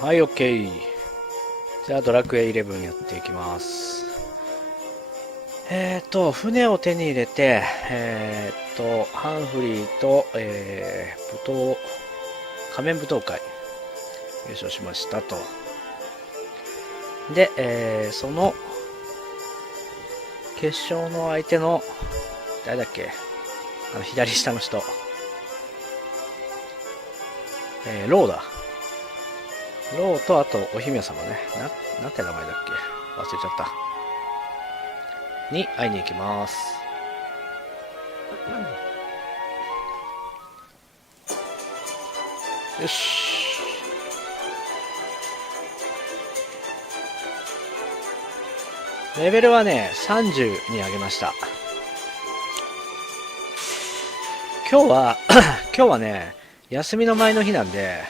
はい、OK。じゃあ、ドラクエ11やっていきます。船を手に入れて、ハンフリーと、仮面舞踏会、優勝しましたと。で、その、決勝の相手の、誰だっけ、左下の人。ローだ。ローと、あと、お姫様ね。なんて名前だっけ、忘れちゃった。に会いに行きます。よし。レベルはね、30に上げました。今日はね、休みの前の日なんで、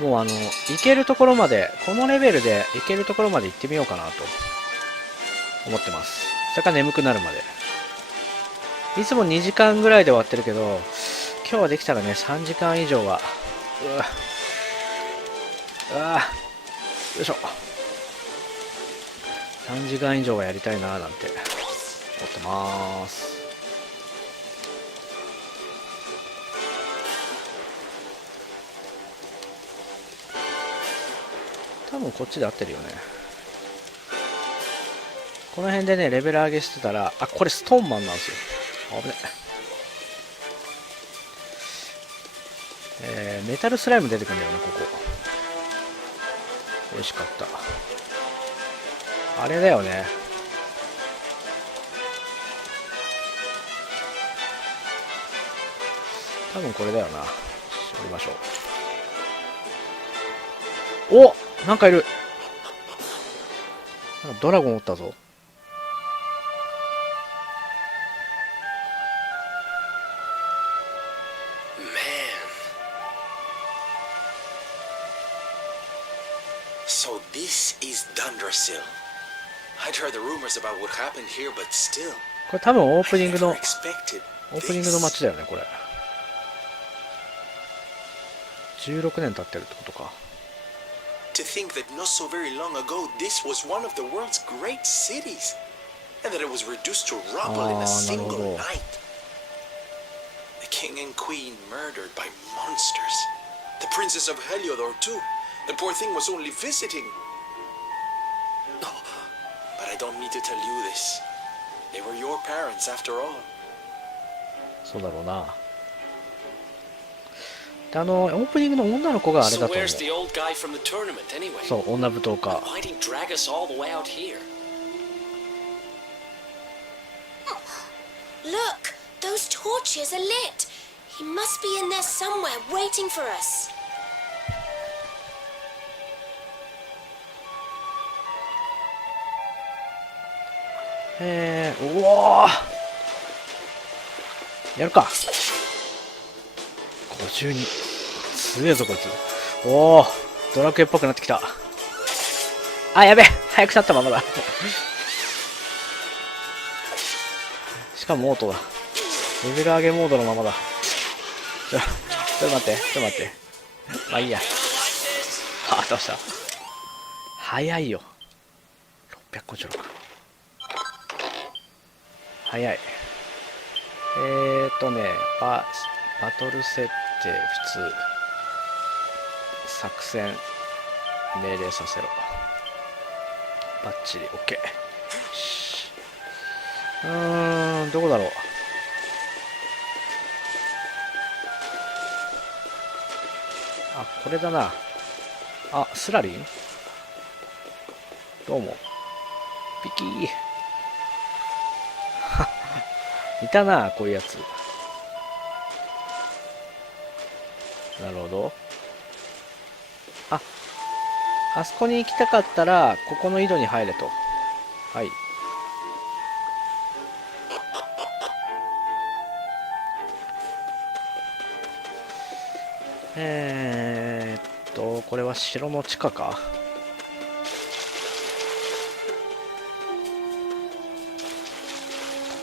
もう行けるところまで、このレベルで行けるところまで行ってみようかなと思ってます。それから眠くなるまで。いつも2時間ぐらいで終わってるけど、今日はできたらね、3時間以上は。よいしょ。3時間以上はやりたいなーなんて思ってまーす。多分こっちで合ってるよね。この辺でね、レベル上げしてたら、あ、これストーンマンなんですよ。危ね。メタルスライム出てくるんだよな、ここ。美味しかった。あれだよね。多分これだよな。降りましょう。お、なんかいる。なんかドラゴンおったぞ。So this is Dundrasil. I'd heard the rumors about what happened here, but still. これ多分オープニングの街だよね、これ。16年経ってるってことか。To think that not so very long ago this was one of the world's great cities, and that it was reduced to rubble in a single night. The king and queen murdered by monsters. The princess of Heliodor too. The poor thing was only visiting. Oh, but I don't need to tell you this. They were your parents after all. そうだろうな。で、オープニングの女の子があれだと思う。そう、女舞踏家。Look, those torches are lit. He must be in there somewhere waiting for us. うわー、やるか。52。強えぞこいつ。おお、ドラクエっぽくなってきた。あ、やべえ、早く去ったままだ。しかもオートだ。レベル上げモードのままだ。ちょっと待って、まあいいや。あ、どうした。早いよ。656。早い。バトル設定普通。作戦命令させろ。バッチリ OK。どこだろう。あ、これだな。あ、スラリンどうも。ピキー。いたな、こういうやつ。なるほど。あそこに行きたかったら、ここの井戸に入れと。はい。これは城の地下か。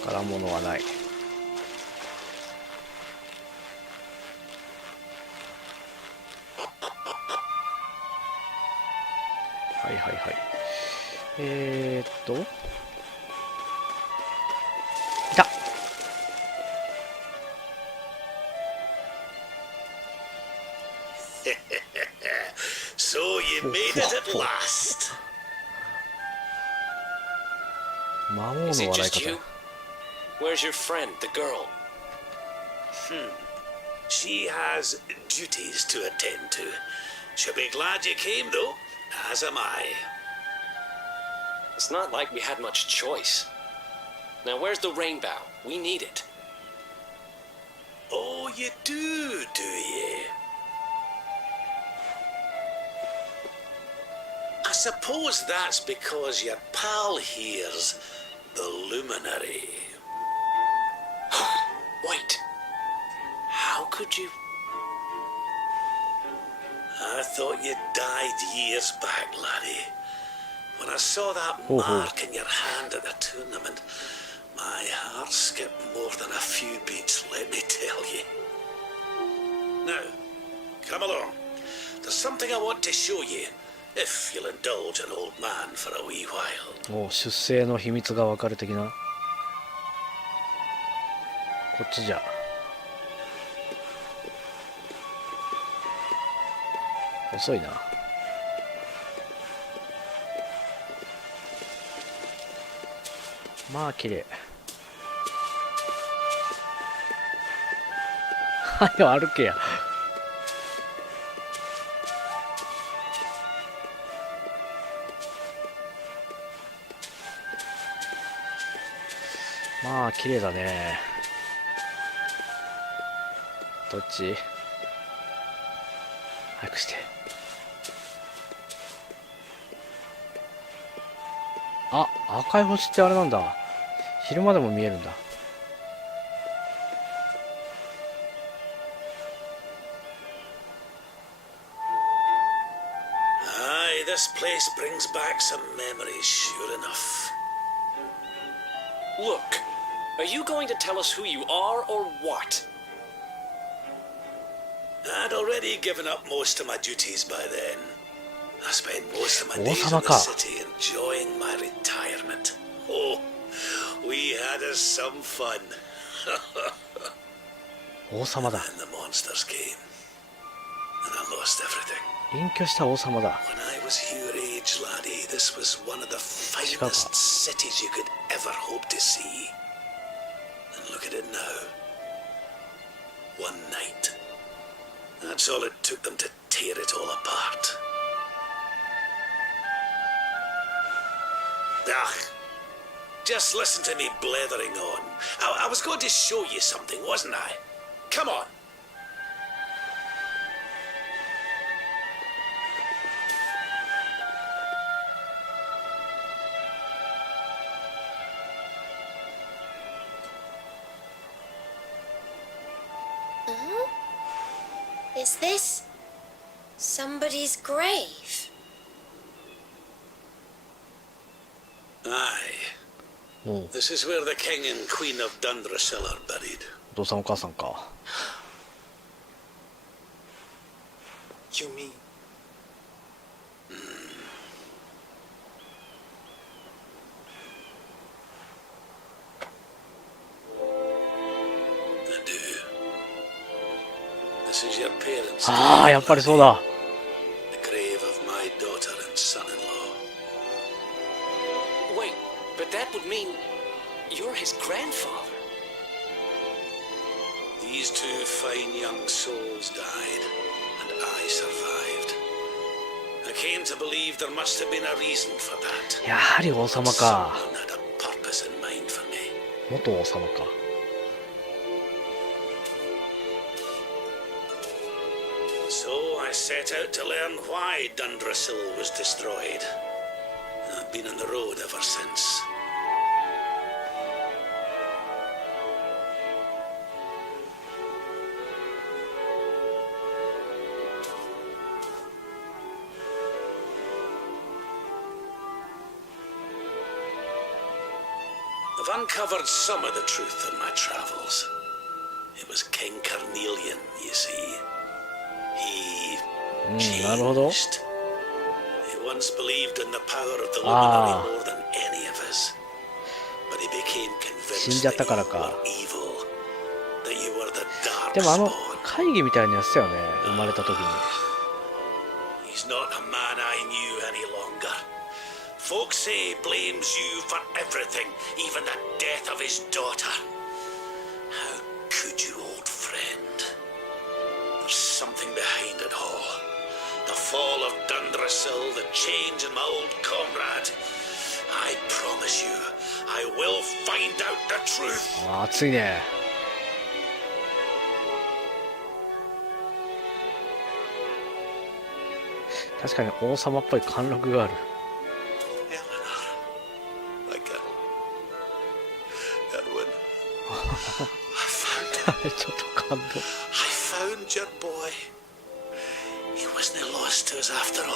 宝物はない。はいはいはい。いた。 So you made it at last. 魔王 Is の it 笑い just 方 you? Where's your friend, the girl? She has duties to attend to. She'll be glad you came, though, as am I. It's not like we had much choice. Now, where's the rainbow? We need it. Oh, you do you? I suppose that's because your pal here's the luminary. Wait. How could you? I thought you died years back, laddie. When I saw that Ho, ho. mark in your hand at the tournament, my heart skipped more than a few beats, let me tell you. Now, come along. There's something I want to show you, if you'll indulge an old man for a wee while. もう出生の秘密がわかる的な。こっちじゃ。遅いな。まあ綺麗。はよ歩けや。まあ綺麗だね。どっち？早くして。あ、赤い星ってあれなんだ。昼間でも見えるんだ。Aye, this place brings back some memories, sure enough. Look. Are you going to tell us who you are or what? I'd already given up most of my duties by then. I spent most of my days in 王様 the か。 city enjoying my retirement. Oh, we had us some fun. 王様だ。 And the monsters came. And I lost everything. 隠居した王様だ。 When I was your age, laddie, this was one of the Chicago. finest cities you could ever hope to see. And look at it now. One night. That's all it took them to tear it all apart. Ugh. Just listen to me blethering on. I was going to show you something, wasn't I? Come on. Is this somebody's grave? Aye. おう、 This is where the king and queen of Dundrasil are buried. お父さんお母さんか。 You mean? I do. This is your parents' ああ、やっぱりそうだ。 the grave of my daughter and son-in-law. Wait, but that would mean you're his grandfather. These two fine young souls died, and I survived. I came to believe there must have been a reason for that. やはり王様か。 Someone had a purpose in mind for me. 元王様か。 So I set out to learn why Dundrasil was destroyed. I've been on the road ever since. I've uncovered some of the truth on my travels. It was King Carnelian, you see. He なるほど。 changed. It once believed in the power of the luminary Ah. more than any of us. But he became 死ん convinced じゃっ that た you からか。 were evil, that you were the でも darkspawn. 会議みたいなやつだよね、生まれた時に。 He's not a man I knew any longer. Folks say he blames you for everything, even the death of his daughter. How could you, old friend? There's something behind it all. The fall of Dundrasil, the change in my old comrade. I promise you, I will find out the truth. あー熱いね。確かに王様っぽい貫禄がある。 Eleanor, I can't. Erwin, I found ちょっと感動。 I found your boy. He wasn't lost to us after all.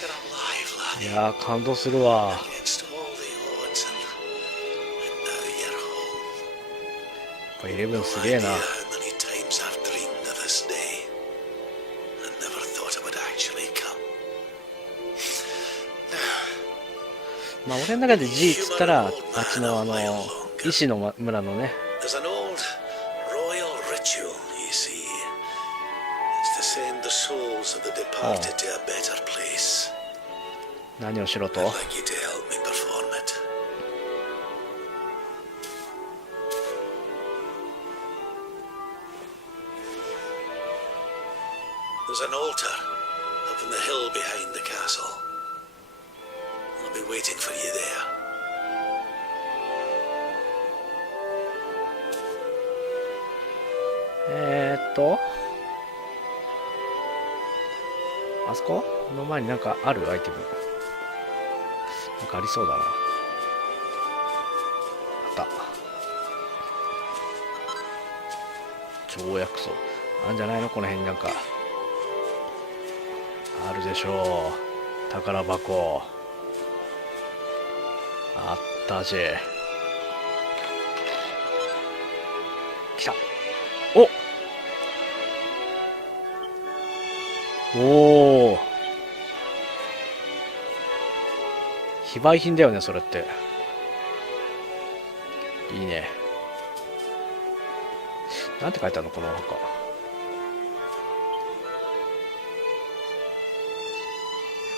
You're alive, い laddie. やー感動するわ。 Against all the odds, and now you're home. やっぱイレブン No すげえ idea な。 how many times I've dreamed of this day. I never thought it would actually come. まあ俺の中で G っつったらあっちの医師の村のね。 There's an old royal ritual, you see. It's to send the souls of the departed to a better place. 何をしろと。 I'd like you to help me perform it. There's an altar up in the hill behind the castle. I'll be waiting for you there. あそこの前になんかあるアイテム。なんかありそうだな。あった。跳躍層。あんじゃないのこの辺になんか。あるでしょう。宝箱。あったし。来た。おおお。非売品だよね、それって。いいね。なんて書いてあるのこの他。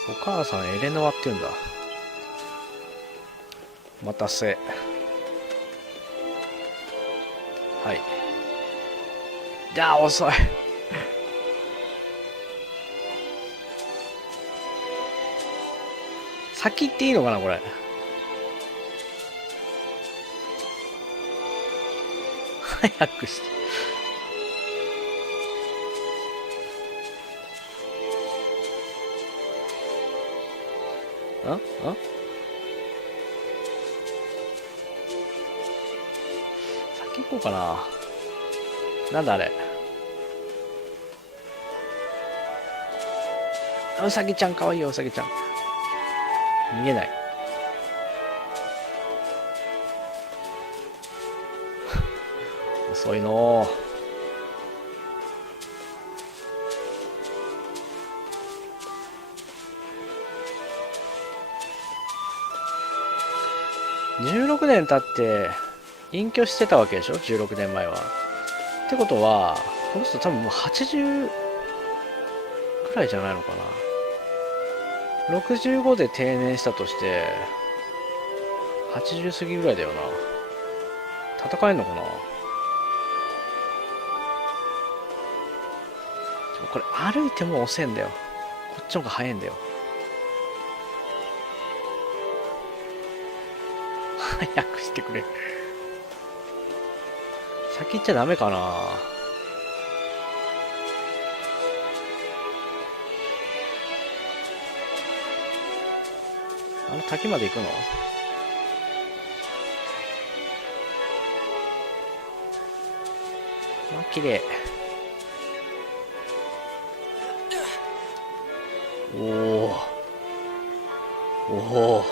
お母さんエレノアって言うんだ。お待たせ。はい。じゃあ遅い。先行っていいのかなこれ。早くして。先行こうかな。なんだあれ。うさぎちゃんかわいいよ、うさぎちゃん。逃げない。遅いの16年経って隠居してたわけでしょ16年前は。ってことはこの人多分もう80くらいじゃないのかな。65で定年したとして80過ぎぐらいだよな。戦えんのかな。これ歩いても遅いんだよ。こっちの方が早いんだよ。早くしてくれ。先行っちゃダメかな。あの滝まで行くの？あ、綺麗。おお。おお。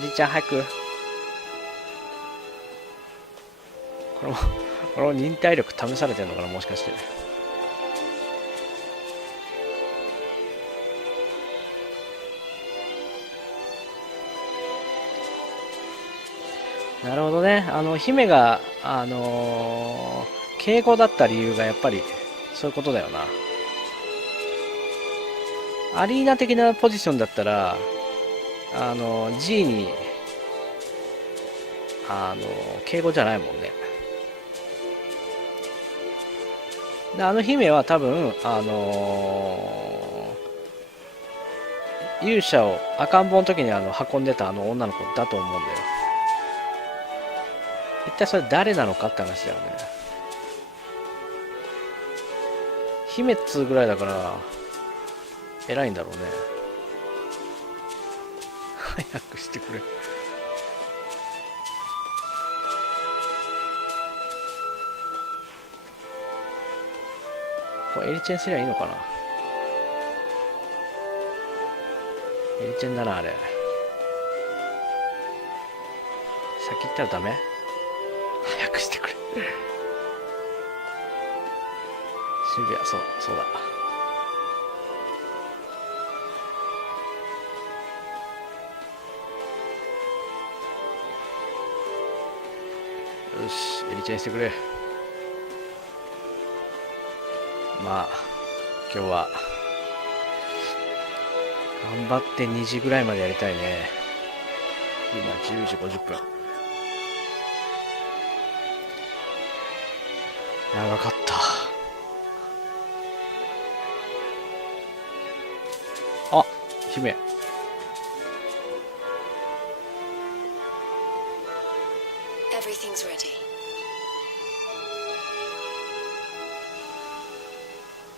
おじいちゃん早く。この忍耐力試されてんのかな、もしかして。なるほどね。姫が敬語だった理由がやっぱりそういうことだよな。アリーナ的なポジションだったらG に敬語じゃないもんね。で姫は多分勇者を赤ん坊の時に運んでた女の子だと思うんだよ。一体それ誰なのかって話だよね。姫っつうぐらいだから偉いんだろうね。早くしてくれ。これエリチェンすりゃいいのかな。エリチェンだなあれ。先行ったらダメ。早くしてくれ。シルビア、そうだ。よし、エリチェンしてくれ。まあ今日は頑張って2時ぐらいまでやりたいね。今10時50分。長かった。あ、姫。Everything's ready.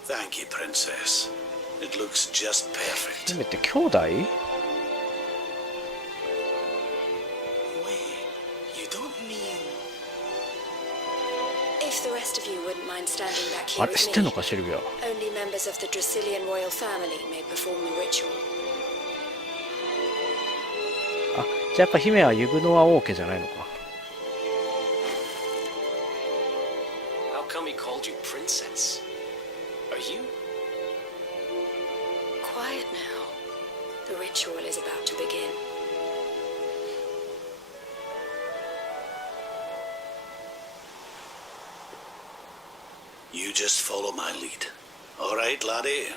Thank you, Princess. It looks just perfect. 姫って兄弟？ Wait, you don't mean... If the rest of you wouldn't mind standing back あ here れ with 知ってんの me, かシルビア。 only members of the Dracilian royal family may perform the ritual. あ、じゃあやっぱ姫はユグノア王家じゃないのか。How come he called you princess? Are you? Quiet now. The ritual is about to begin. You just follow my lead. All right, laddie?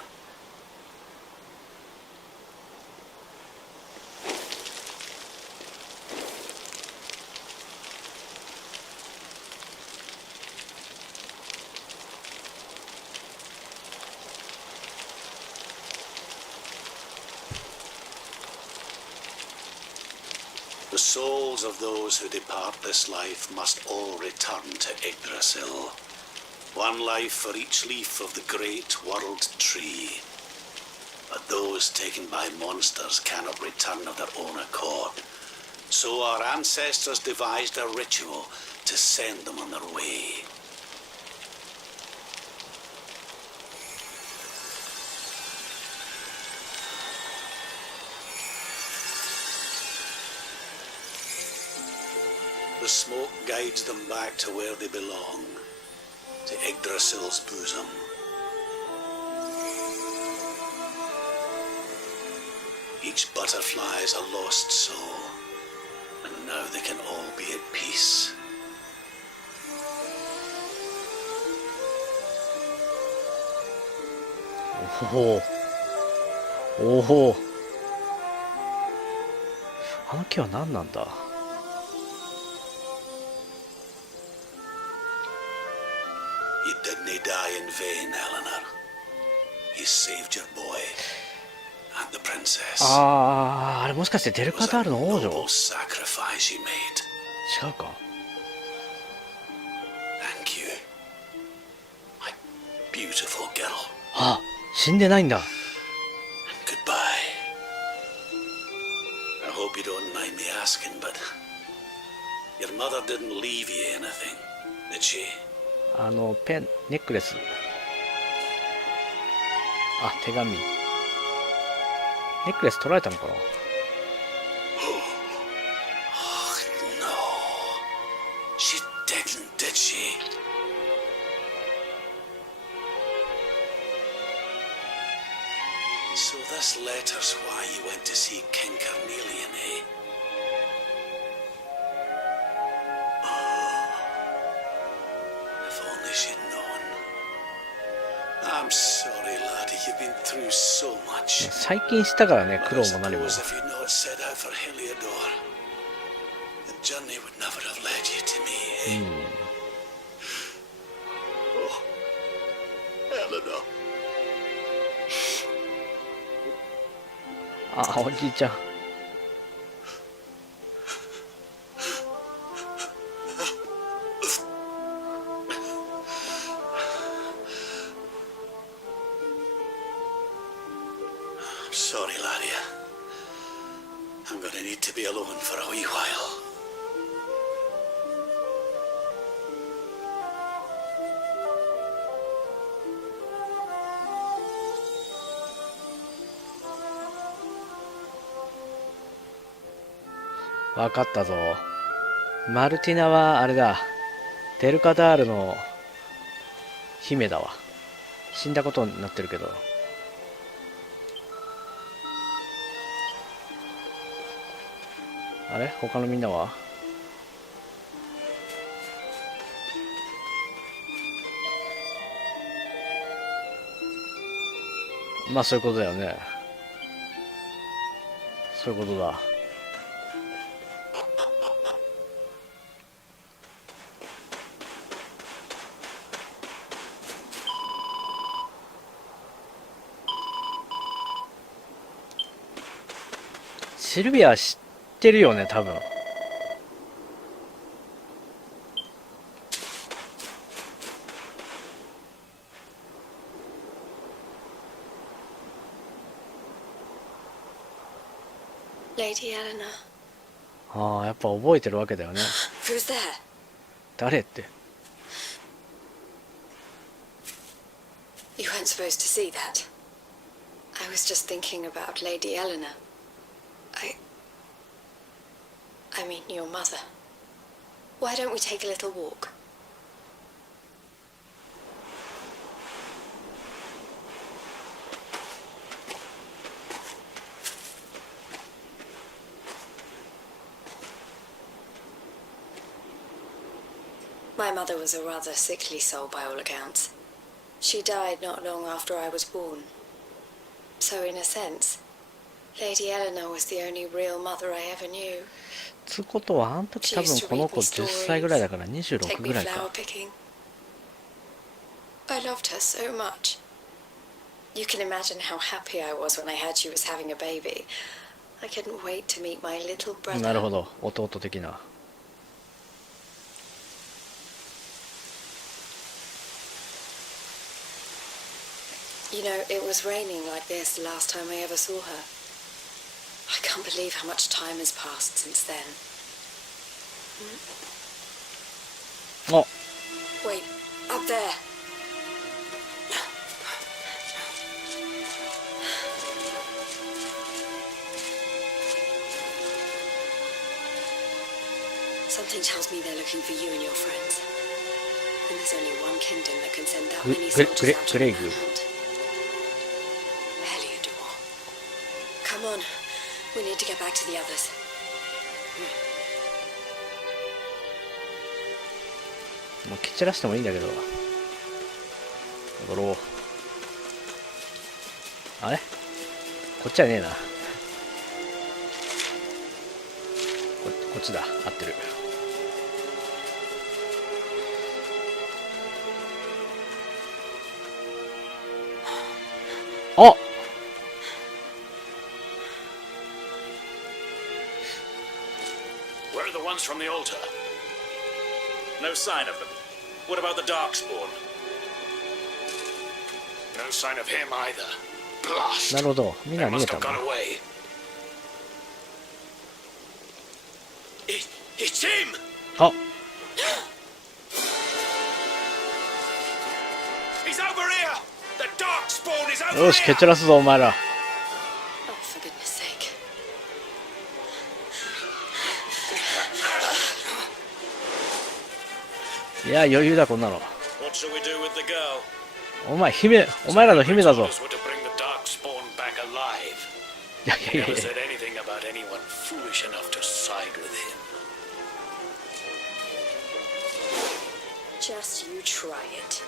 The souls of those who depart this life must all return to Yggdrasil. One life for each leaf of the great world tree. But those taken by monsters cannot return of their own accord. So our ancestors devised a ritual to send them on their way. The smoke guides them back to where they belong, to Yggdrasil's bosom. Each butterfly is a lost soul, and now they can all be at peace. Oh, oh. あの木は何なんだ。You didn't die in vain, Eleanor. You saved your boy and the princess. あれもしかしてデルカダールの王女？ Noble sacrifice you made. 違うか。 Thank you, my beautiful girl. あ、死んでないんだ。 And goodbye. I hope you don't mind me asking, but your mother didn't leave you anything, did she? ネックレス。あ、手紙。ネックレス取られたのかな。So this letter's why you went to see King Carnelian, eh? Oh, if only she'd known. I'm sorry, laddie, you've been through so much. 最近したからね、苦労も何も。 Suppose if you'd not set out for Heliodor, the journey would never have led you to me, eh? Oh, Eleanor. あ、おじいちゃん。Sorry, laddie. I'm gonna need to be alone for a wee while. わかったぞ。マルティナはあれだ。テルカダールの姫だわ。死んだことになってるけど。あれ他のみんなは？まあそういうことだよね。そういうことだ。シルビア知ってるよね、多分。Lady Eleanor. ああ、やっぱ覚えてるわけだよね。 Who's there? 誰って。 You weren't supposed to see that. I was just thinking about Lady Eleanor. I mean, your mother. Why don't we take a little walk? My mother was a rather sickly soul by all accounts. She died not long after I was born. So in a sense, Lady Eleanor was the only real mother I ever knew. つうことはあの時多分この子10歳ぐらいだから26 Take ぐ me らい flower か。 picking. I loved her so much. You can imagine how happy I was when I heard she was having a baby. I couldn't wait to meet my little brother. なるほど、弟的な。You know, it was raining like this the last time I ever saw her. I can't believe how much time has passed since then. あ、 Wait, up there. Something tells me they're looking for you and your friends. And there's only one kingdom that can send that many soldiers out on a manhunt. Heliodor. Come on, we need to get back to the others. もう蹴散らしてもいいんだけど。踊ろう。あれこっちはねえな。こっちだ。合ってる。あっWhere are the ones from the altar? No sign of them. What about the Darkspawn? No sign of him either. Blast! なるほど。みんな They 逃げ must た have んだ gone。away. It's him! あ、 He's over here! The Darkspawn is over よし、蹴 here! 散らすぞ、お前ら。 Oh, for goodness sake. いや、余裕だ、こんなの。 What shall we do with the girl? お前らの姫だぞ。 Those were to bring the Darkspawn back alive. いやいやいや Never いや said anything about anyone foolish enough to side with him. Just you try it.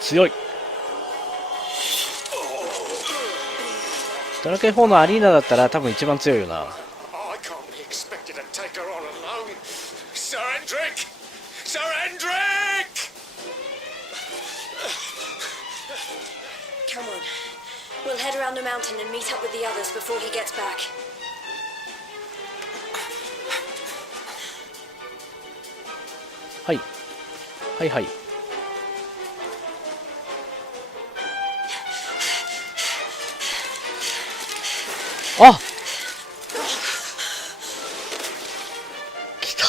強い。ドラクエ4のアリーナだったら多分一番強いよな。 I can't be expected to take her on alone. Sir Hendrik! Sir Hendrik! Come on. We'll head around the mountain and meet up with the others before he gets back. はいはいはい。あ、来た。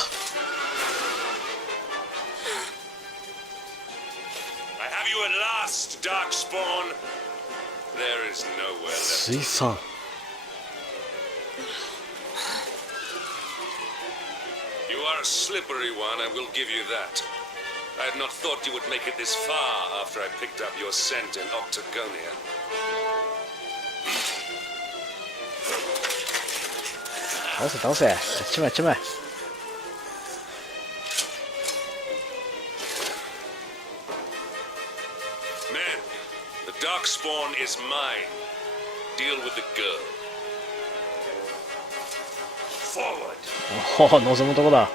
I have you at last, Darkspawn. There is nowhere left. 水産。 You are a slippery one, I will give you that. I had not thought you would make it this far after I picked up your scent in Octagonia. 倒せ倒せ。やっちまえやっちまえ。 Men, the Darkspawn is mine. Deal with the girl. Forward. おお、望むとこだ。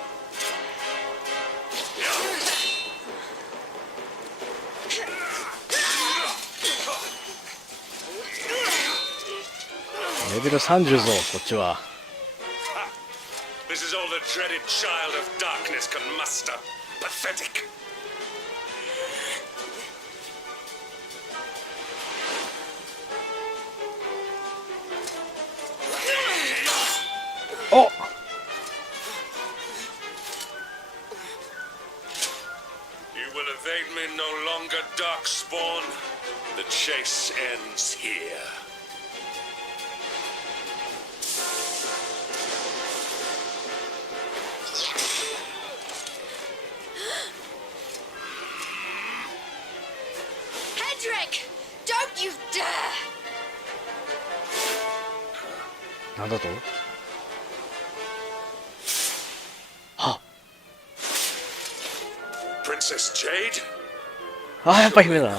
レベル30ぞ、こっちは。 This is all the dreaded child of darkness can muster. Pathetic. お、 You will evade me no longer, Darkspawn. The chase ends here. Hendrik! Don't you dare! なんだと。あ、 Princess Jade? あ、やっぱ姫だな。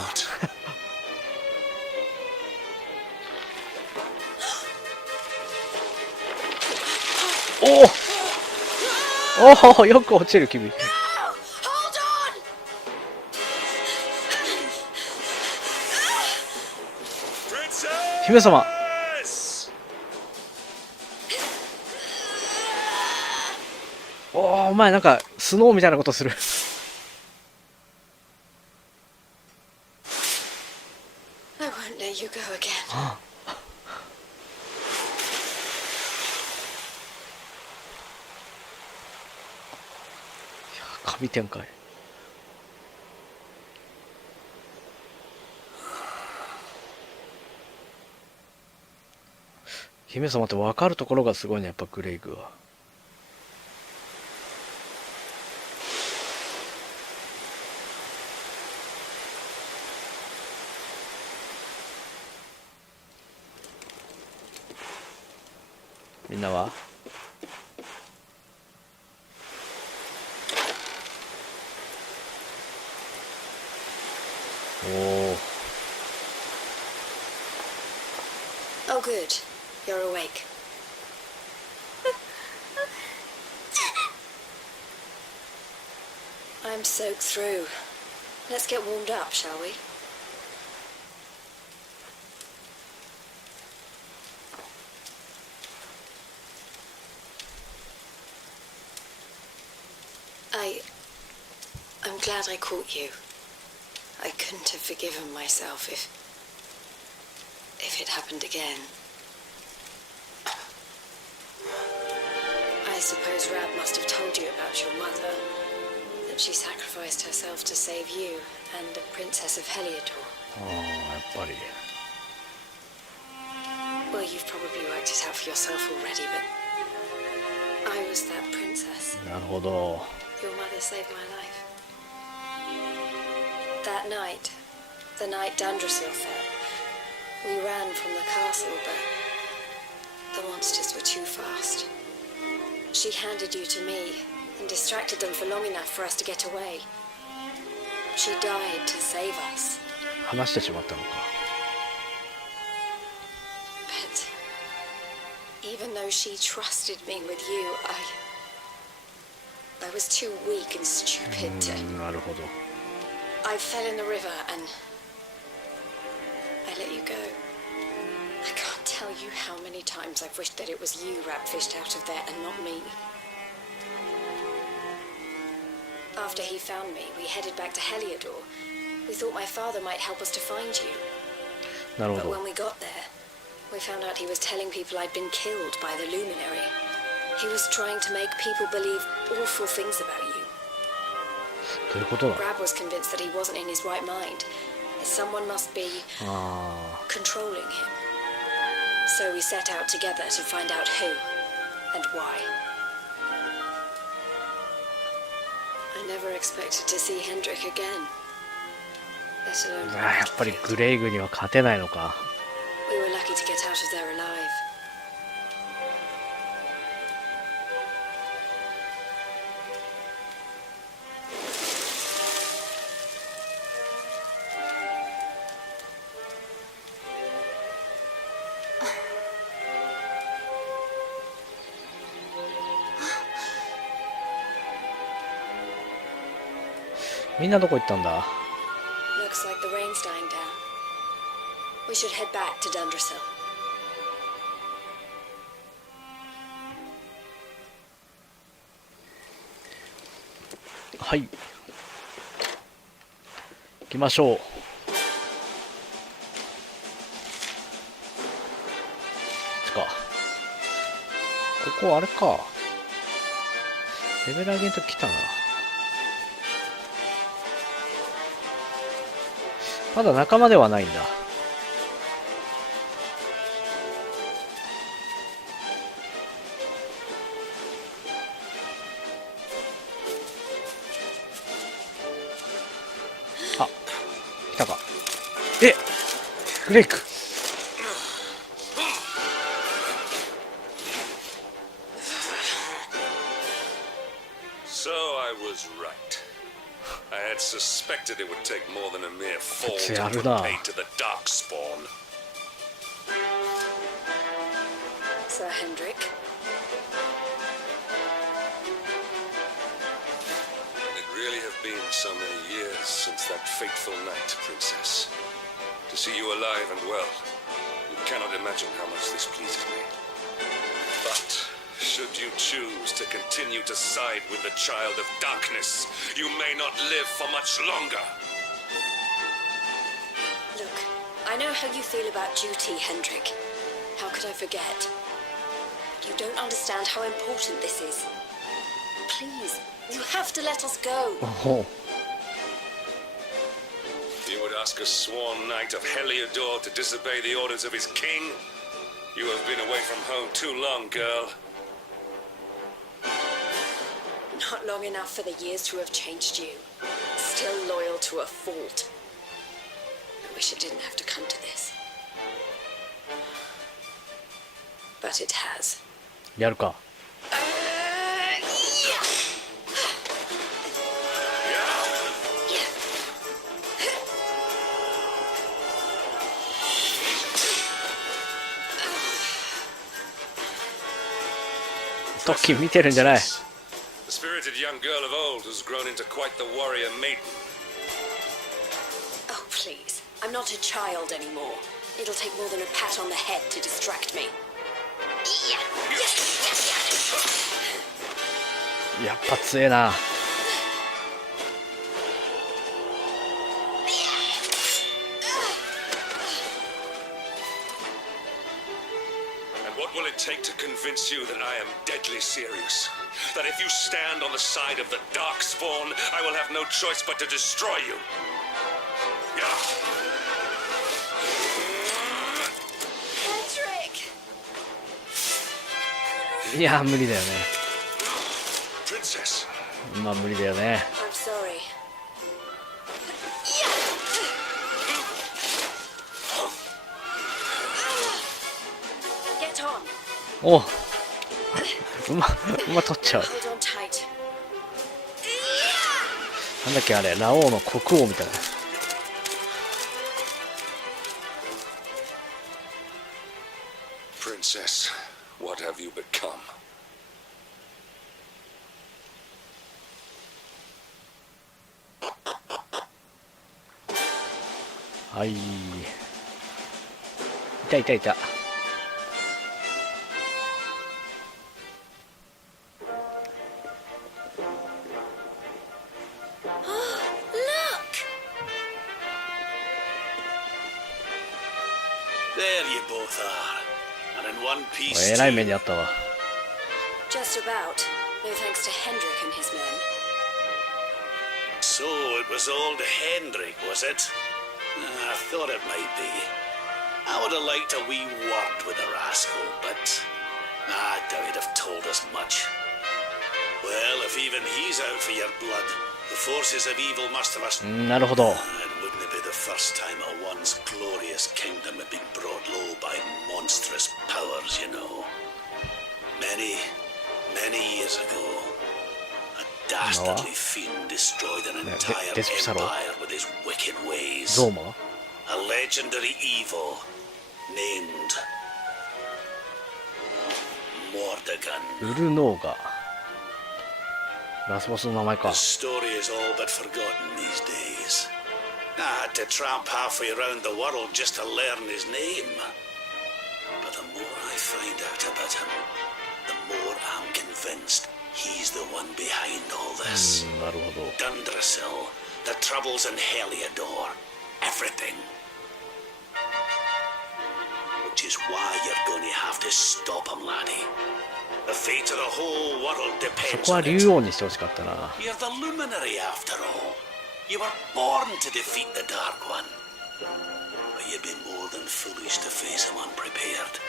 おお、おお、よく落ちる君。 Hold on! 姫様。 Yes! おお、お前なんかスノーみたいなことする。 I won't let you go again. 神展開。姫様って分かるところがすごいね、やっぱグレイグは。みんなはおお。 Oh, good. You're awake. I'm soaked through. Let's get warmed up, shall we? I'm glad I caught you. I couldn't have forgiven myself if it happened again. I suppose Rab must have told you about your mother, that she sacrificed herself to save you and the Princess of Heliodor. ああ、やっぱり。 Well, you've probably worked it out for yourself already, but I was that princess. なるほど。 Your mother saved my life. That night, The night Dandrasil fell, we ran from the castle, but the monsters were too fast. She handed you to me and distracted them for long enough for us to get away. She died to save us. 話してしまったのか。 But even though she trusted me with you, I was too weak and stupid to. なるほど。 I fell in the river and I let you go. I can't tell you how many times I've wished that it was you rat-fished out of there and not me. After he found me, we headed back to Heliodor. We thought my father might help us to find you. なるほ But ど。 when we got there, we found out he was telling people I'd been killed by the luminary. He was trying to make people believe awful things about you. どういうことだ。 Grab was convinced that he wasn't in his right mind. That someone must be あ controlling him. So we set out together to find out who and why. I never expected to see Hendrik again. Let alone あ。やっぱりグレイグには勝てないのか。 we were lucky to get out of there alive. みんなどこ行ったんだ。 Looks like the rain's dying down. We should head back to Dundrasil. はい。行きましょう。つか。ここあれか。レベル上げんと来たな。まだ仲間ではないんだ。あ、来たか。え、グレイク。 So I was right. I had suspected it would take more than a mere fall to put paid to the darkspawn. Sir Hendrik. It really have been so many years since that fateful night, Princess. To see you alive and well, you cannot imagine how much this pleases me. But should you choose to continue to side with the Child of Darkness, you may not live for much longer. Look, I know how you feel about duty, Hendrik. How could I forget? You don't understand how important this is. Please, you have to let us go. おお。 You would ask a sworn knight of Heliodor to disobey the orders of his king? You have been away from home too long, girl. Not long enough for the years to have changed you. Still loyal to a fault. I wish it didn't have to come to this. But it has. やるか。 トッキー見てるんじゃない。 The spirited young girl of old who's grown into quite the warrior maiden. Oh, please. I'm not a child anymore. It'll take more than a pat on the head to distract me. やっぱ強えな。 What will it take to convince you that I am deadly serious? That if you stand on the side of the Darkspawn, I will have no choice but to destroy you? Hendrik! いや無理だよね。 Princess. まあ無理だよね。 I'm sorry. お馬取っちゃう。 Hold on tight. なんだっけあれ、ラオウの国王みたいな。Princess, what have you become? はい、いたいたいた。There you both are. And in one piece. えらい目にあったわ。 Just about. No thanks to Hendrik and his men. So it was old Hendrik, was it? I thought it might be. I would have liked a wee word with the rascal, but I doubt he'd have told us much. Well, if even he's out for your blood, the forces of evil must have us. なるほど。 It wouldn't be the first time a once glorious kingdom had been brought low by monstrous powers, you know. Many years ago, a dastardly fiend destroyed an entire empire with his wicked ways. ゾーマ A legendary evil named Mordegon. ウルノーガ。ラスボスの名前か。 The story is all but forgotten these days. I had to tramp halfway around the world just to learn his name. But the more I find out about him, the more I'm convinced he's the one behind all this. なるほど。 Dundrasil, the troubles in Heliodor, everything. Which is why you're going to have to stop him, laddie. The fate of the whole world そ depends こは on 竜 it. 王にしてほしかったな。 You're the luminary after all. You were born to defeat the Dark One. But you'd be more than foolish to face him unprepared.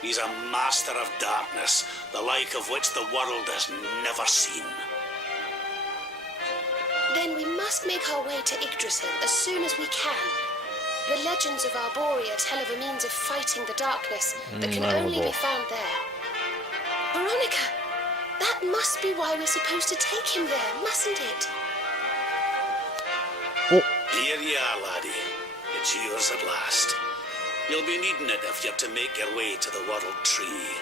He's a master of darkness, the like of which the world has never seen. Then we must make our way to Yggdrasil as soon as we can. The legends of Arborea tell of a means of fighting the darkness that can only be found there. Veronica, that must be why we're supposed to take him there, mustn't it? Here you are, laddie. It's yours at last. You'll be needing it if you're to make your way to the World Tree.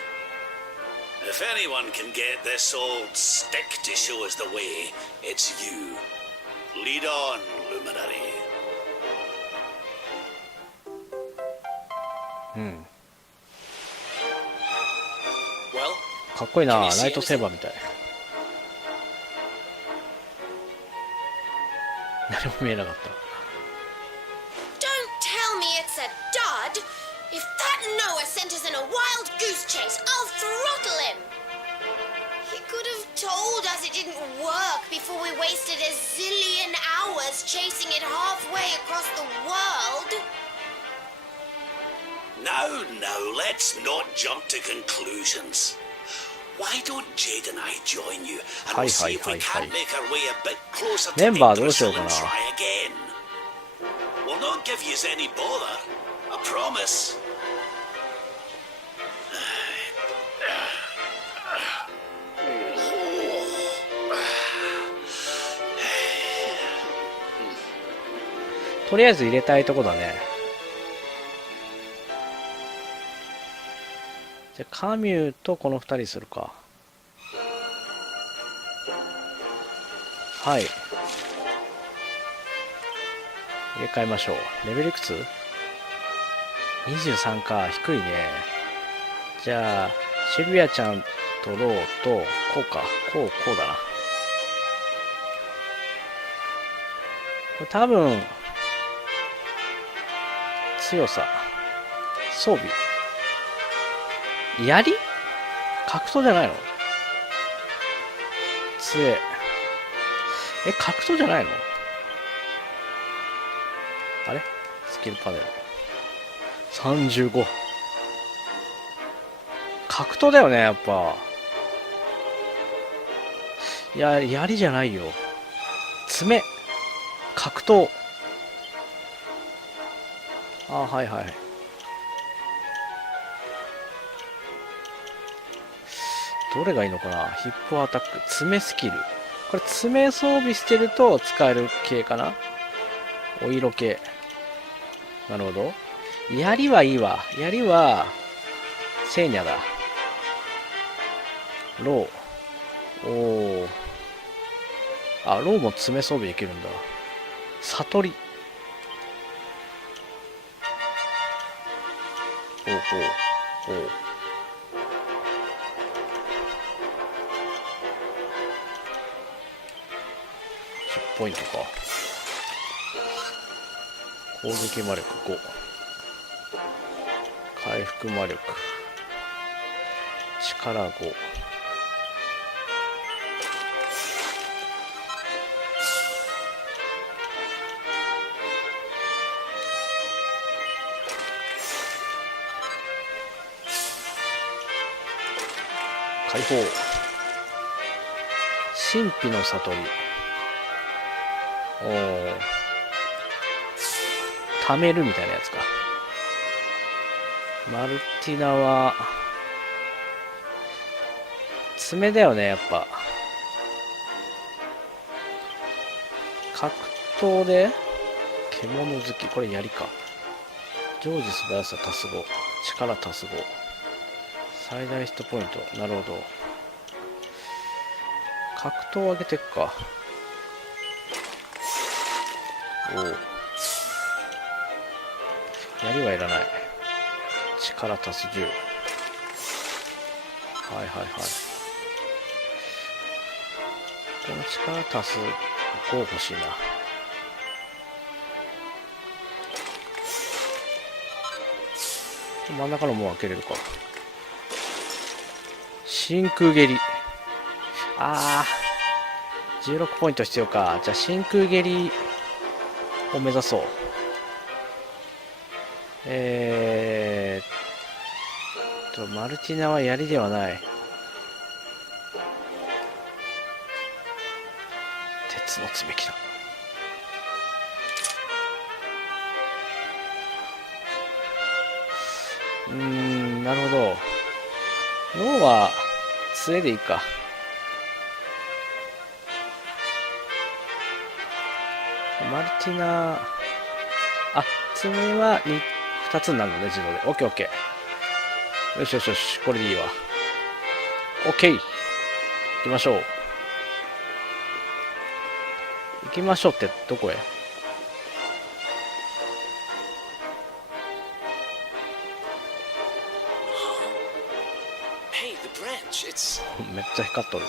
If anyone can get this old stick to show us the way, it's you. Lead on, luminary. かっこいいな、ライトセーバーみたい。何も見えなかった。 Don't tell me it's a dud! If that Noah sent us in a wild goose chase, I'll throttle him! He could have told us it didn't work before we wasted a zillion hours chasing it halfway across the world. Now, let's not jump to conclusions. Why don't Jade and I join you, and we'll see if we can't make our way a bit closer to Yggdrasil and try again. We'll not give you any bother, I promise. とりあえず入れたいとこだね。じゃあカミューとこの2人するか。はい、入れ替えましょう。レベルいくつ ?23 か。低いね。じゃあシルビアちゃんとローとこうか。こうだな。これ多分強さ、装備、槍、格闘じゃないの？杖、格闘じゃないの？あれ？スキルパネル35。格闘だよね、やっぱ。いや、槍じゃないよ。爪、格闘。あ、はいはい。どれがいいのかな。ヒップアタック、爪スキル。これ爪装備してると使える系かな。お色系。なるほど。槍はいいわ。槍はセーニャだ。ロー。おー。あ、ローも爪装備できるんだ。悟り。おうおうおう。10ポイントか。攻撃魔力5。回復魔力。力5。解放。神秘の悟り。おお。貯めるみたいなやつか。マルティナは爪だよね、やっぱ。格闘で獣好き、これ槍か。常時素早さ足す5、力足す5、最大ヒットポイント。なるほど。格闘を上げていくか。おお。槍はいらない。力足す10。はいはいはい。この力足す5欲しいな。真ん中のもう開けれるか。真空蹴り。ああ、16ポイント必要か。じゃあ真空蹴りを目指そう。マルティナは槍ではない。鉄の爪切だ。なるほど。脳は杖でいいか。マルティナ、あ、爪は2つになるのね、自動で。オッケーオッケー。よしよしよし、これでいいわ。オッケー。行きましょう。行きましょうってどこへ？めっちゃ光っとる。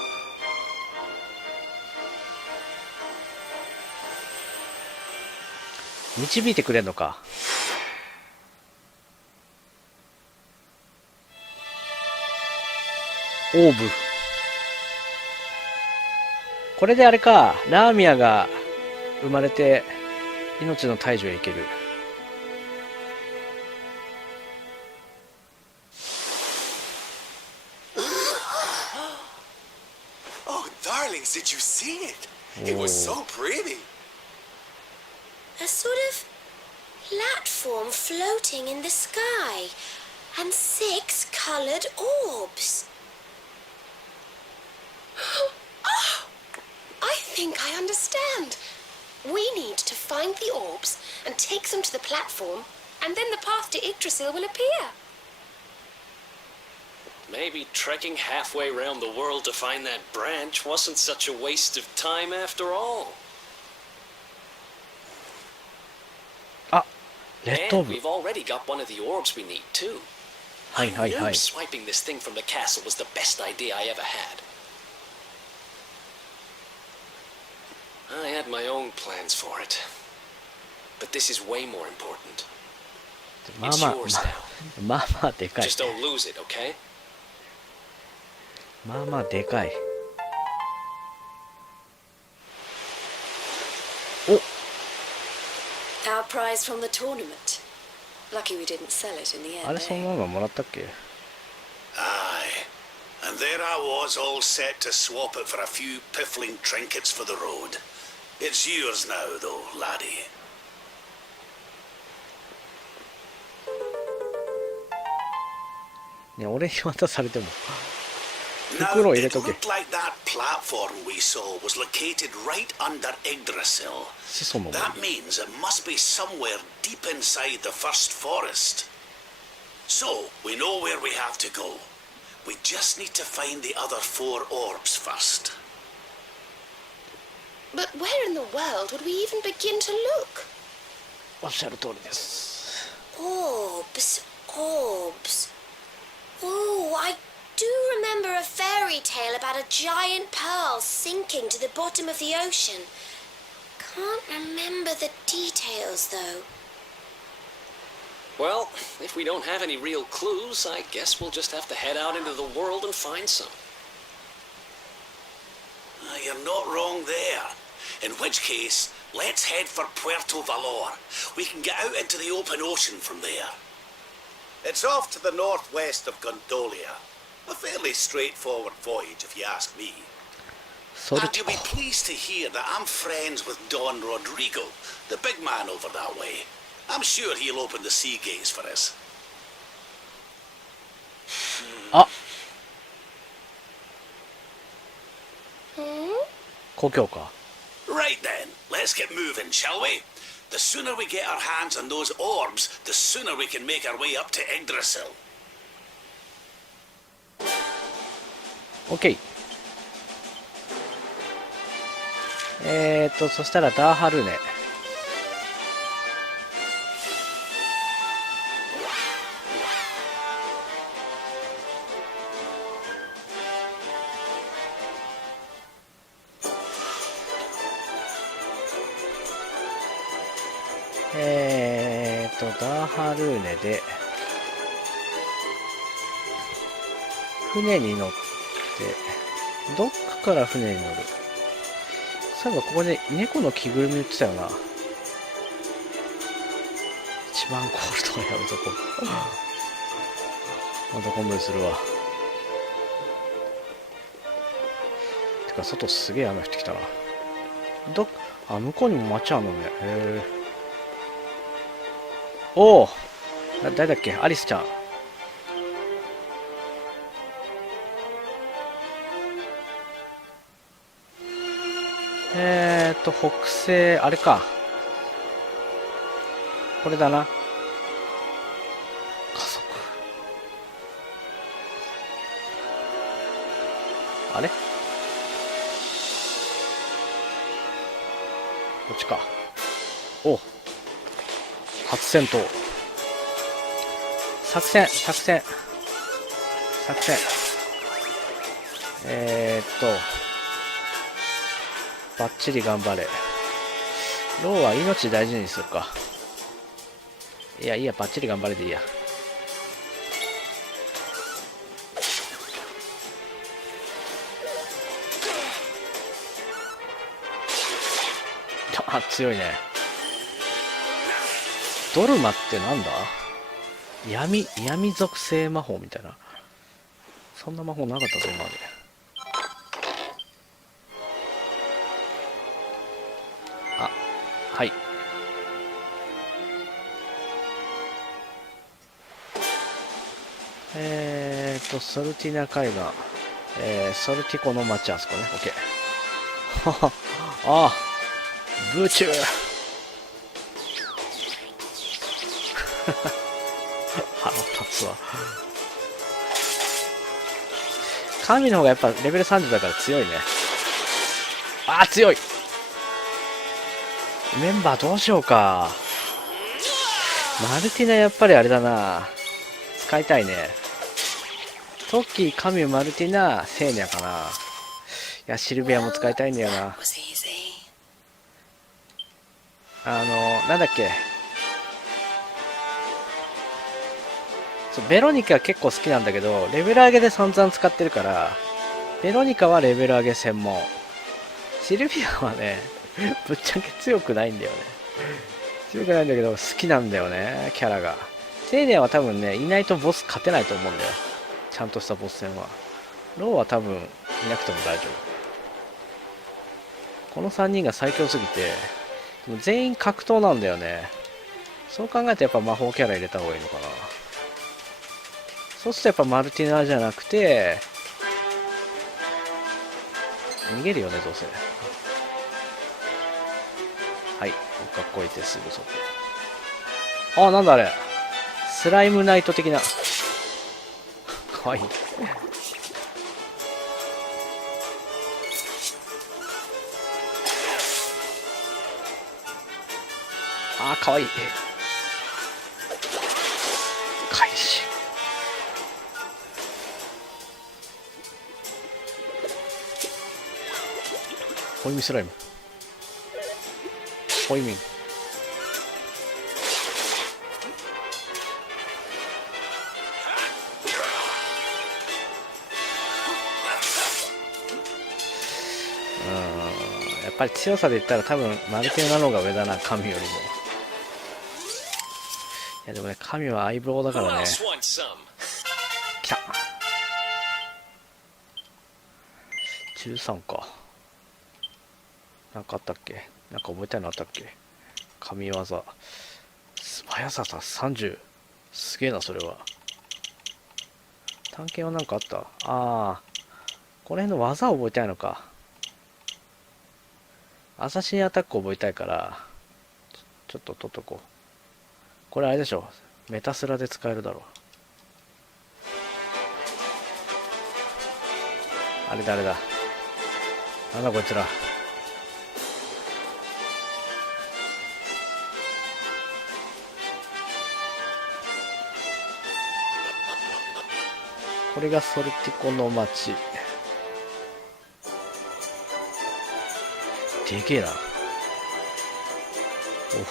導いてくれんのか。オーブ。これであれか、ラーミアが生まれて命の退治へ行ける。Oh, darlings, did you see it? It was so pretty. A sort of platform floating in the sky, and 6 colored orbs. Oh, I think I understand. We need to find the orbs and take them to the platform, and then the path to Yggdrasil will appear. Maybe trekking halfway around the world to find that branch wasn't such a waste of time after all. あ、レッドオー And ブ。 we've already got one of the orbs we need too. はいはい I は knew い。 swiping this thing from the castle was the best idea I ever had. I had my own plans for it. But this is way more important. まあ It's まあ、yours now. まあまあでかい。 Just don't lose it, okay? まあまあでかい。お、 Our prize from the tournament. Lucky we didn't sell it in the あ end. れその Eh? ままもらったっけ？ Aye. And there I was, all set to swap it for a few piffling trinkets for the road. It's yours now, though, laddie. ね、俺に渡されても Now, 袋入れ it とけ。 looked like that platform we saw was located right under Yggdrasil. 始祖の森。 That means it must be somewhere deep inside the first forest. So, we know where we have to go. We just need to find the other 4 orbs first. But where in the world would we even begin to look? おっしゃる通りです。 Orbs, orbs. Oh, I do remember a fairy tale about a giant pearl sinking to the bottom of the ocean. Can't remember the details, though. Well, if we don't have any real clues, I guess we'll just have to head out into the world and find some. You're not wrong there. In which case, let's head for Puerto Valor. We can get out into the open ocean from there. It's off to the northwest of Gondolia. A fairly straightforward voyage, if you ask me. ソル And テ you'll ィ be コ。 pleased to hear that I'm friends with Don Rodrigo, the big man over that way. I'm sure he'll open the sea gates for us. あ、 Hmm? 故郷か。 Right then, let's get moving, shall we? The sooner we get our hands on those orbs, the sooner we can make our way up to Yggdrasil. OK。そしたらダーハルーネ。ダーハルーネで船に乗ってどっかから船に乗る。そういえばここで猫の着ぐるみ売ってたよな。一番コールドはやるとこ。また混迷するわ。てか外すげえ雨降ってきたな。あ、向こうにも街あるのね。へえ。おお、誰だっけ、アリスちゃん。北西、あれか。これだな。加速。あれこっちか。お、初戦闘。作戦。バッチリ頑張れ。ローは命大事にするか。いや、バッチリ頑張れでいいや。あ、強いね。ドルマってなんだ？闇属性魔法みたいな。そんな魔法なかったぞ、今まで。あ、はい。ソルティナ海岸。ソルティコの町、あそこね。オッケー。ああ、ブーチュー。腹立つわ。神の方がやっぱレベル30だから強いね。あー強い。メンバーどうしようか。マルティナやっぱりあれだな。使いたいね。トッキー、カミュ、マルティナ、セーニャかな。いや、シルビアも使いたいんだよな。なんだっけ。ベロニカ結構好きなんだけど、レベル上げで散々使ってるから、ベロニカはレベル上げ専門。シルビアはね、ぶっちゃけ強くないんだよね。強くないんだけど、好きなんだよね、キャラが。セーニャは多分ね、いないとボス勝てないと思うんだよ。ちゃんとしたボス戦は。ローは多分いなくても大丈夫。この3人が最強すぎて、でも全員格闘なんだよね。そう考えてやっぱ魔法キャラ入れた方がいいのかな。そうするとやっぱマルティナじゃなくて、逃げるよねどうせ。はい、かっこいいですぐそこ。あ、なんだあれ、スライムナイト的なかわいい。あーかわいい。開始。ホイミスライム、ホイミン。やっぱり強さで言ったら多分マルティナの方が上だな、神よりも。いやでもね、神は相棒だからね。来た。13か。なんかあったっけ、なんか覚えたいのあったっけ。神業素早ささ30、すげえなそれは。探検はなんかあった。ああ、この辺の技を覚えたいのか。アサシンアタック覚えたいからちょっと取っとこう。これあれでしょ、メタスラで使えるだろう。あれだあれだ、なんだこいつら。これがソルティコの町。でけえな。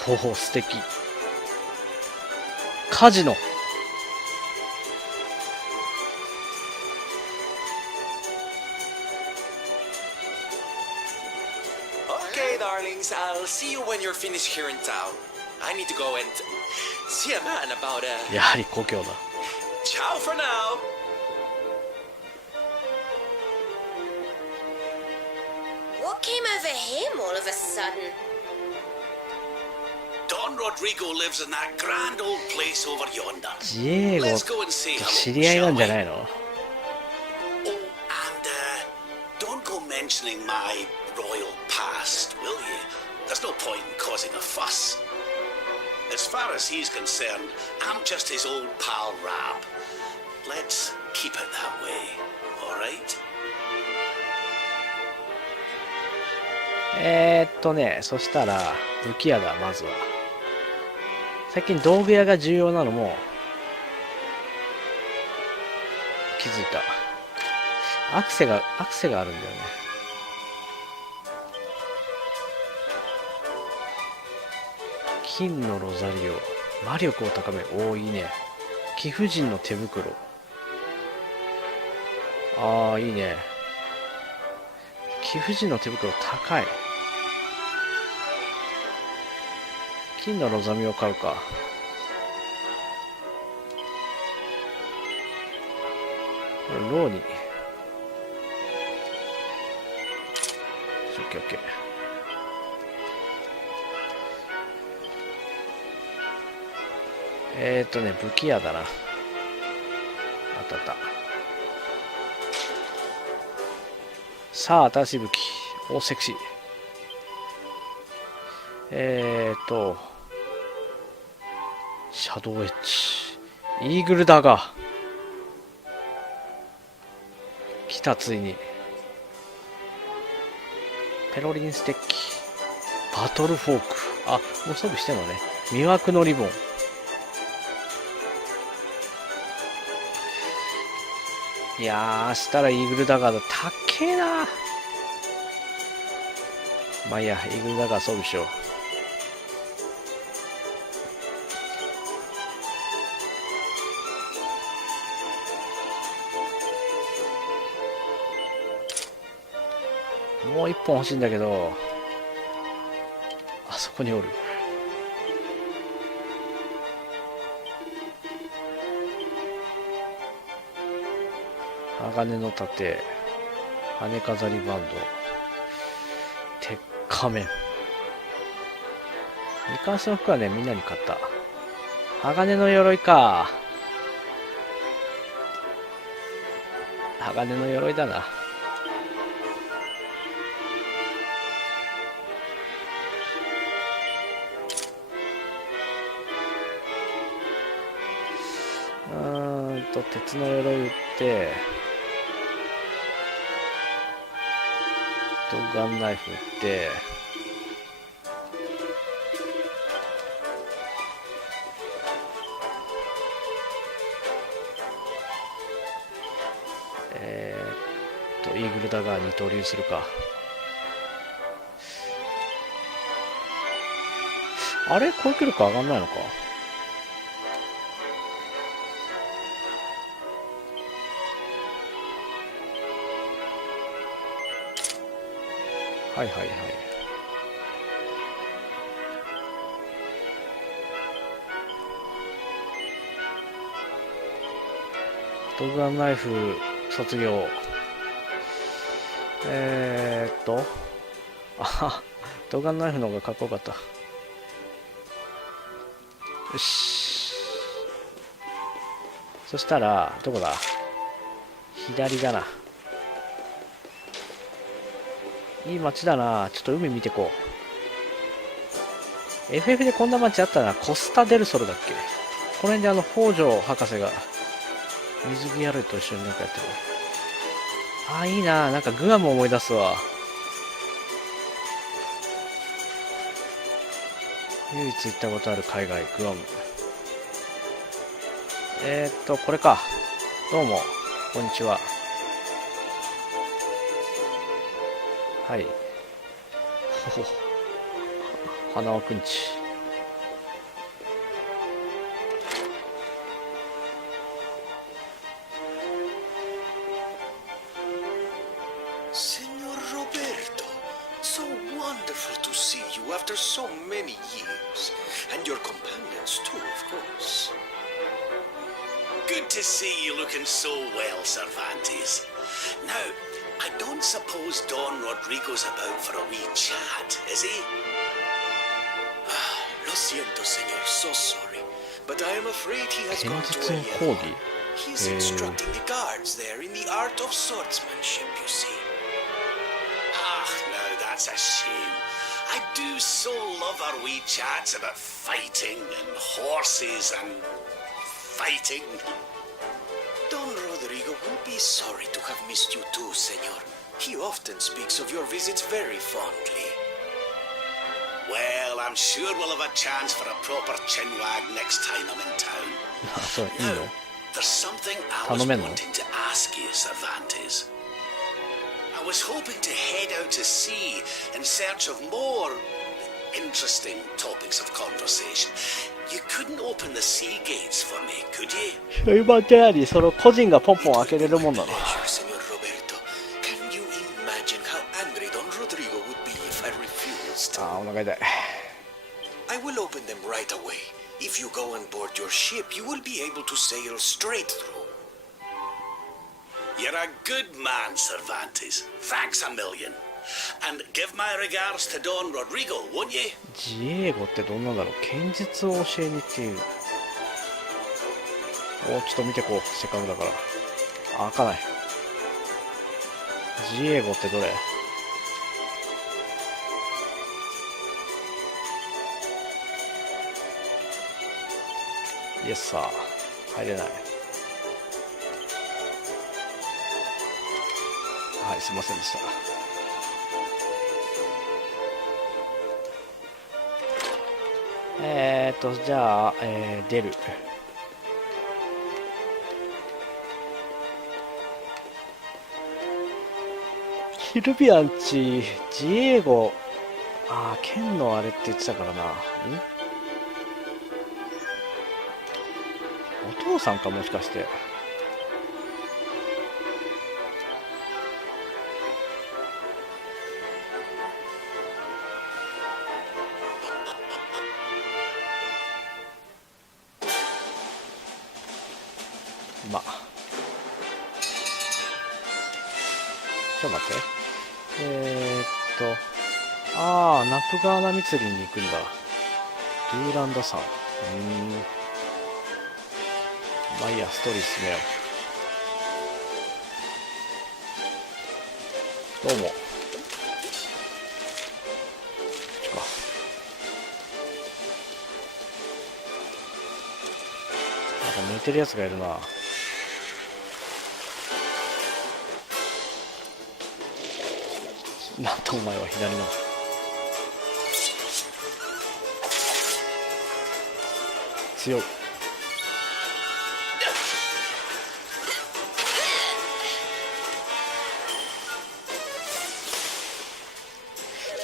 おお、素敵。カジノ。Okay, darlings, I'll see you when you're finished here in town. I need to go and see a man about a やはり故郷だ。 ciao for now. What came over him all of a sudden? Don Rodrigo lives in that grand old place over yonder. ジエゴ Let's go and say と hello, 知り合いなんじゃ shall we? ないの。 Oh, and don't go mentioning my royal past, will you? There's no point in causing a fuss. As far as he's concerned, I'm just his old pal Rab. Let's keep it that way, all right? そしたら武器屋だ。まずは最近道具屋が重要なのも気づいた。アクセがあるんだよね。金のロザリオ、魔力を高める。おお、いいね。貴婦人の手袋。ああ、いいね。貴婦人の手袋高い。金のロザミを買うか。これローに。オッケーオッケー。武器屋だな。あったあった。さあ、新しい武器。お、セクシー。シャドウエッジ。イーグルだが。来た、ついに。ペロリンステッキ。バトルフォーク。あ、もう装備してんのね。魅惑のリボン。いやー、したらイーグルダガーだ。たっけえな。まあいいや、イーグルダガー装備しよう。もう一本欲しいんだけど、あそこにおる。鋼の盾、羽飾りバンド、鉄仮面。二冠式の服はね、みんなに買った。鋼の鎧か。鋼の鎧だな。鉄の鎧売って、ガンナイフ売って、イーグルダガーに投入するか。あれ攻撃力上がんないのか。はいはいはい。ドッガンナイフ卒業。ドッガンナイフの方がかっこよかった。よし。そしたら、どこだ？左だな。いい街だな。ちょっと海見てこう。FF でこんな街あったな。コスタデルソルだっけ？この辺で北条博士が水着やると一緒になんかやってる。ああ、いいな。なんかグアム思い出すわ。唯一行ったことある海外、グアム。これか。どうも、こんにちは。はい。ほほ。花輪くんち。Senor Roberto, so wonderful to see you after so many years. And your companions too, of course. Good to see you looking so well, Cervantes. Now, I don't suppose Don Rodrigo's about for a wee chat, is he? Lo siento, senor, so sorry. But I am afraid he has gone to a yellow. He's instructing the guards there in the art of swordsmanship, you see. Ah, now that's a shame. I do so love our wee chats about fighting and horses and fighting. Don Rodrigo will be sorry to have missed you too, senor. He often speaks of your visits very fondly. Well, I'm sure we'll have a chance for a proper chinwag next time I'm in town. Now, there's something I was wanting to ask you, Cervantes. I was hoping to head out to sea in search of more interesting topics of conversation. You couldn't open the sea gates for me, could you? 今って何？その個人がポンポン開けれるもんなの？ Senor Roberto, can you imagine how angry Don Rodrigo would be if I refused? ああ、お腹痛い。I will open them right away. If you go on board your ship, you will be able to sail straight through. You're a good man, Cervantes. Thanks a million. And give my regards to Don Rodrigo, won't you? 自衛語ってどんなんだろう。剣術を教えにっていう。お、ちょっと見てこう。せっかくだから。あ、開かない。自衛語ってどれ？イエスさー。入れない。はい、すいませんでした。じゃあ、出る。ヒルビアンチ、自衛語、ああ、剣のあれって言ってたからな。お父さんか、もしかして。まあ、ちょっと待って。ああ、ナプガーナ密林に行くんだ。ドゥーランド山。まあいいや、ストーリー進めよう。どうも。こっちか。なんか寝てるやつがいるな。なんとお前は左の。強い。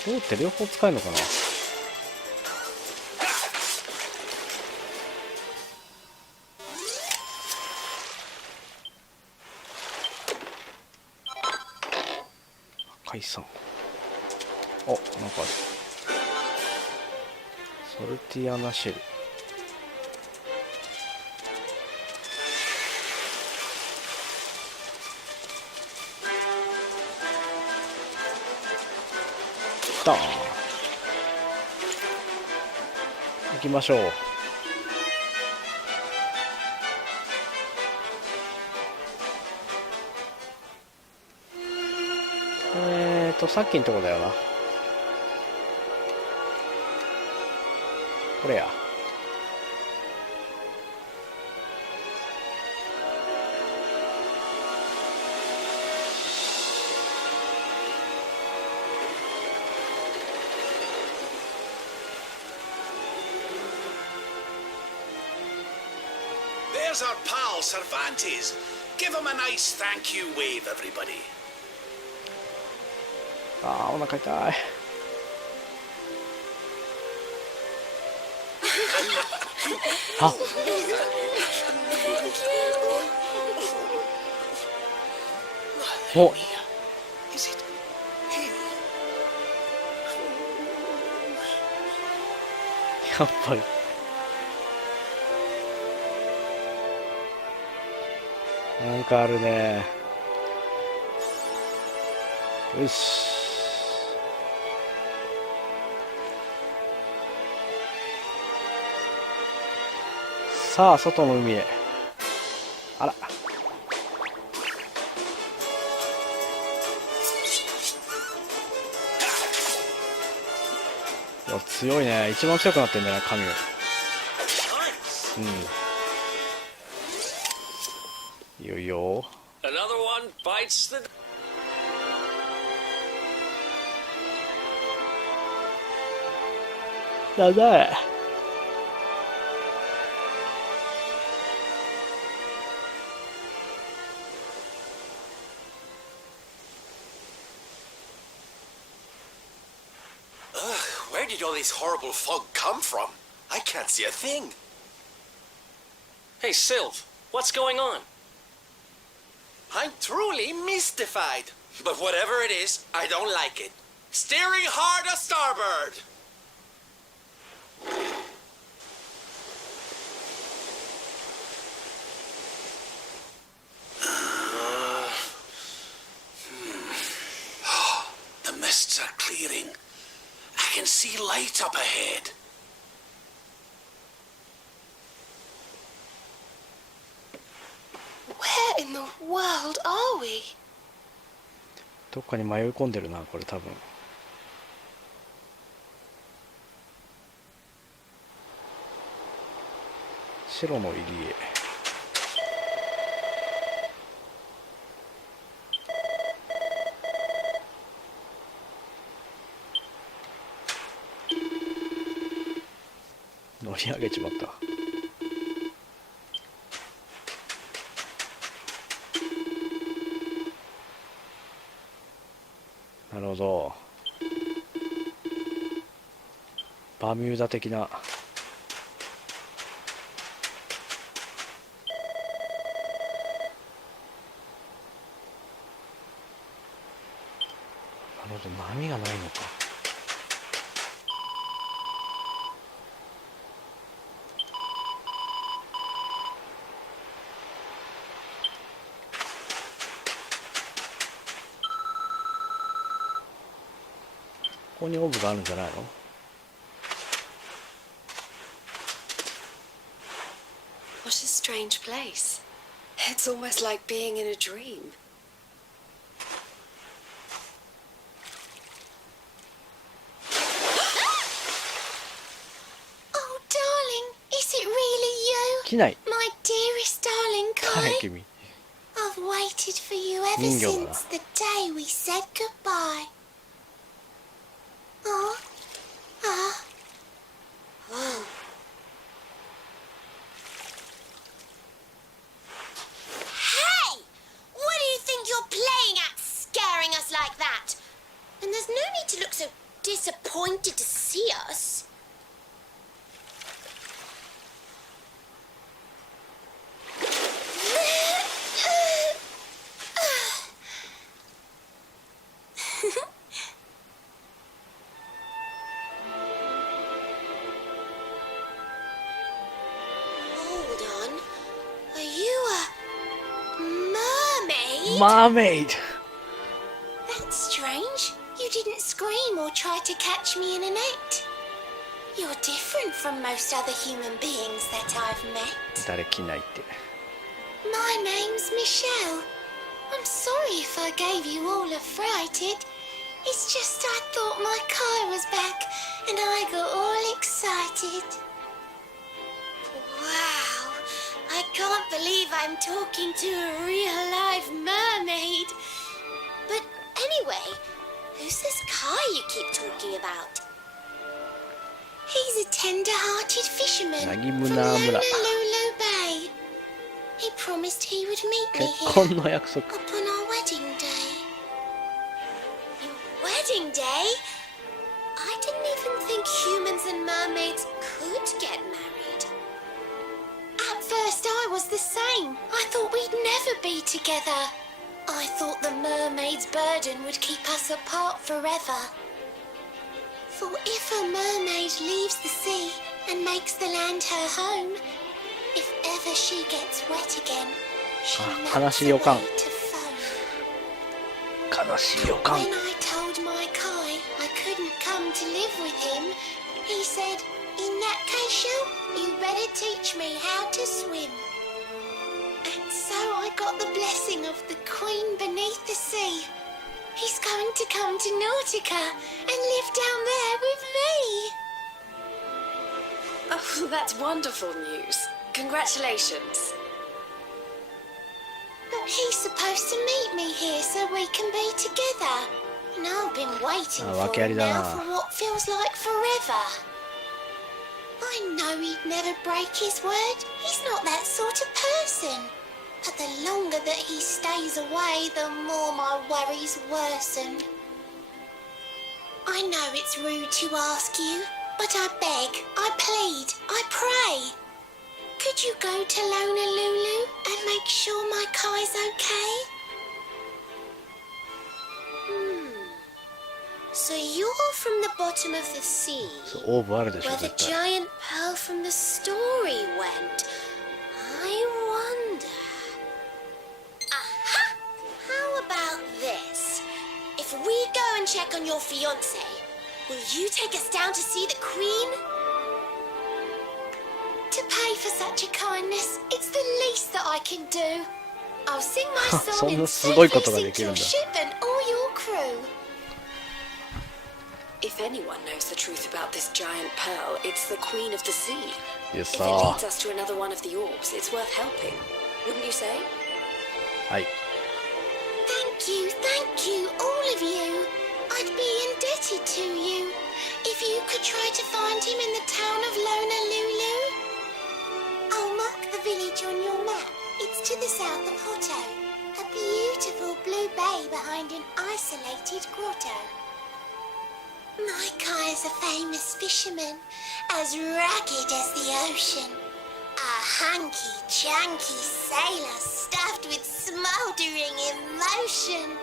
どうって両方使えるのかな。解散。お、なんかある。ソルティアナシェル。来たー。行きましょう。さっきのとこだよな。これや。There's our pal Cervantes. Give him a nice thank you wave, everybody. あー、お腹痛い。あ、お、 Is it him? やっぱり。なんかあるね。よし。さあ、外の海へ。あら。いや、強いね。一番強くなってんだよね、神。いよいよ。 Another one bites the. なんだい。Where did all this horrible fog come from? I can't see a thing. Hey, Sylv, what's going on? I'm truly mystified. But whatever it is, I don't like it. Steering hard a starboard! The mists are clearing. I can see light up ahead. Where in the world are we? どっかに迷い込んでるな、これ多分。白の入り江。乗り上げちまった。なるほど。バミューダ的な。なるほど、波がないのか。ここにオブがあるんじゃないの。What a strange place. It's almost like being in a dream. Oh, darling, is it really you? 機内。 My dearest darling 誰 Kai? 君。 I've waited for you ever Ninja. since the day we said goodbye. wanted to see us. Hold on. Are you a mermaid? Mermaid! That's strange. You didn't scream or try to catch me in a net. You're different from most other human beings that I've met. 誰着ないって。My name's Michelle. I'm sorry if I gave you all a fright. It's just I thought my car was back and I got all excited. Wow, I can't believe I'm talking to a real live mermaid. But anyway, who's this car you keep talking about? He's a tender-hearted fisherman from Nagimuna mura. Honolulu Bay. He promised he would meet me 結 here 婚の約束。 upon our wedding day. Your wedding day? I didn't even think humans and mermaids could get married. At first I was the same. I thought we'd never be together. I thought the mermaid's burden would keep us apart forever. For if a mermaid leaves the sea and makes the land her home, if ever she gets wet again, she melts 悲しい予感。 away to foam. 悲しい予感。 When I told my Kai I couldn't come to live with him, he said, in that case, you better teach me how to swim. And so I got the blessing of the Queen beneath the sea. He's going to come to Nautica and live down there with me. Oh, that's wonderful news. Congratulations. But he's supposed to meet me here so we can be together. And I've been waiting for him now for what feels like forever. I know he'd never break his word. He's not that sort of person. But the longer that he stays away, the more my worries worsen. I know it's rude to ask you, but I beg, I plead, I pray. Could you go to Honolulu and make sure my Kai's okay? So you're from the bottom of the sea, オーブあるでしょ where the 絶対。 giant pearl from the story went. I wonder. Aha! How about this? If we go and check on your fiance, will you take us down to see the queen? To pay for such a kindness, it's the least that I can do. I'll sing my そ song んな and すごい safely ことがで sink きるん your だ。 ship and all your crew. If anyone knows the truth about this giant pearl, it's the Queen of the Sea. Yes, If it sir. leads us to another one of the orbs, it's worth helping. Wouldn't you say? はい。 Thank you, all of you. I'd be indebted to you. If you could try to find him in the town of Honolulu. I'll mark the village on your map. It's to the south of Hotto. A beautiful blue bay behind an isolated grotto. My Kai is a famous fisherman, as rugged as the ocean. A hanky-janky sailor stuffed with smouldering emotion.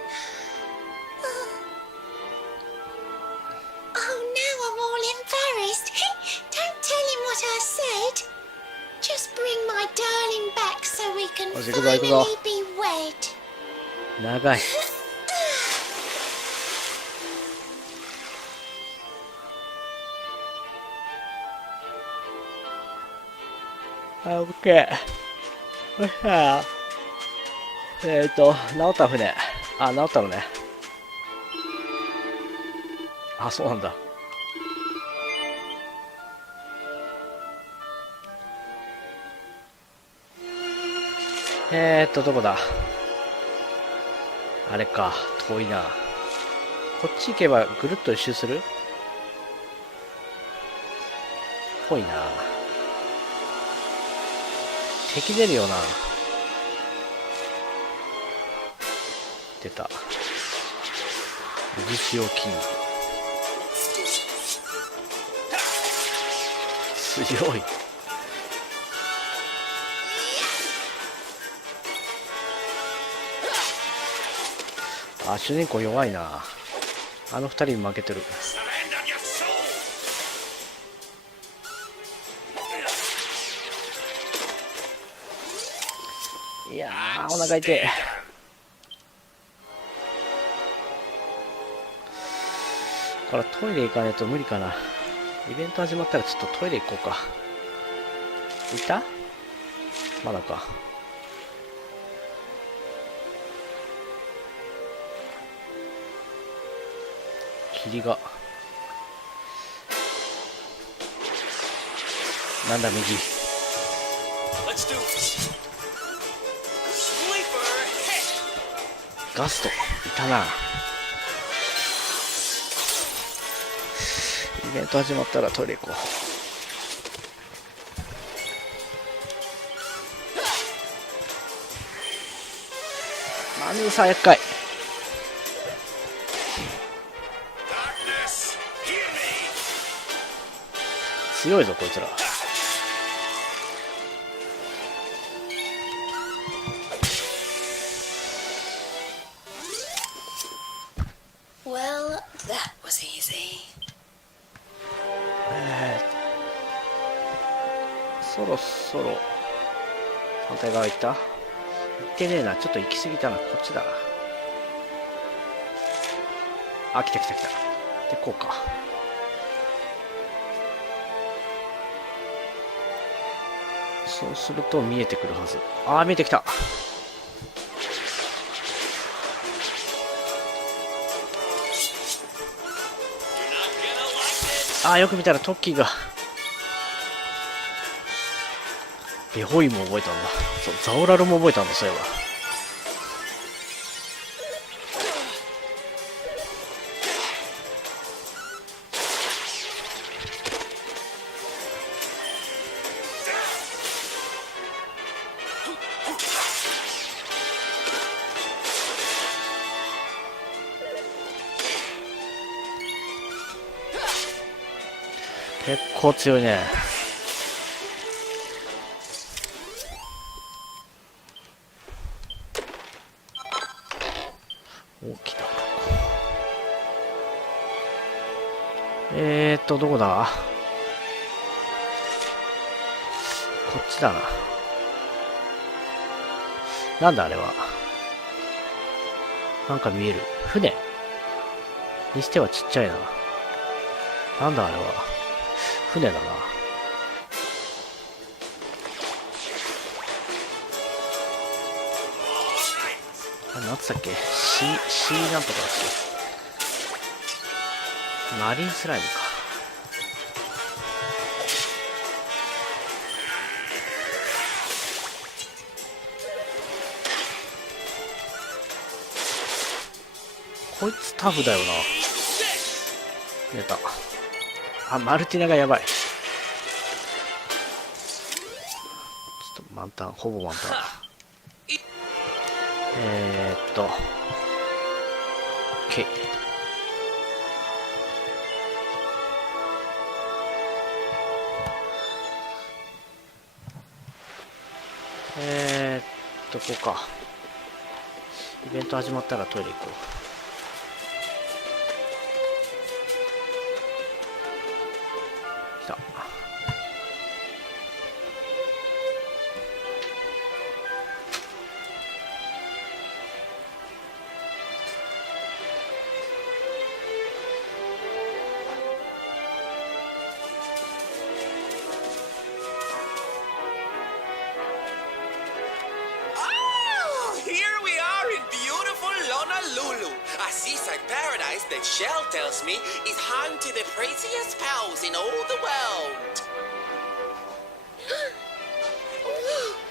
Oh, now I'm all embarrassed. Don't tell him what I said. Just bring my darling back so we can よし、行くぞ行くぞ。 finally be wed. 長い。あ、オッケー。よっしゃ直った船。あ、直ったのね。あ、そうなんだ。どこだ。あれか、遠いな。こっち行けばぐるっと一周する？ぽいな。敵出るよな。出た。渦潮キング。強い。あ、主人公弱いな。あの二人に負けてる。いやー、お腹痛い。これトイレ行かないと無理かな。イベント始まったらちょっとトイレ行こうか。いた？まだか。霧が。なんだ右。ガストいたな。イベント始まったらトイレ行こう。マヌーさん厄介。強いぞこいつら。Well, that was easy. そろそろ反対側行った？行ってねえな。ちょっと行き過ぎたな。こっちだな。あ、来た来た来た。でこうか。そうすると見えてくるはず。あー、見えてきた。あー、よく見たらトッキーが。ベホイも覚えたんだ。そう、ザオラルも覚えたんだ、そういえば。結構強いね。大きな。どこだ？こっちだな。なんだあれは。なんか見える。船にしてはちっちゃいな。なんだあれは。船だな。あれ、なんつったっけ？シーなんとかだっけ？マリンスライムか。こいつタフだよな。出た。あ、マルティナがやばい。ちょっと満タン、ほぼ満タン。OK。こうか。イベント始まったらトイレ行こう。来た。A seaside paradise that Shell tells me is home to the prettiest pals in all the world.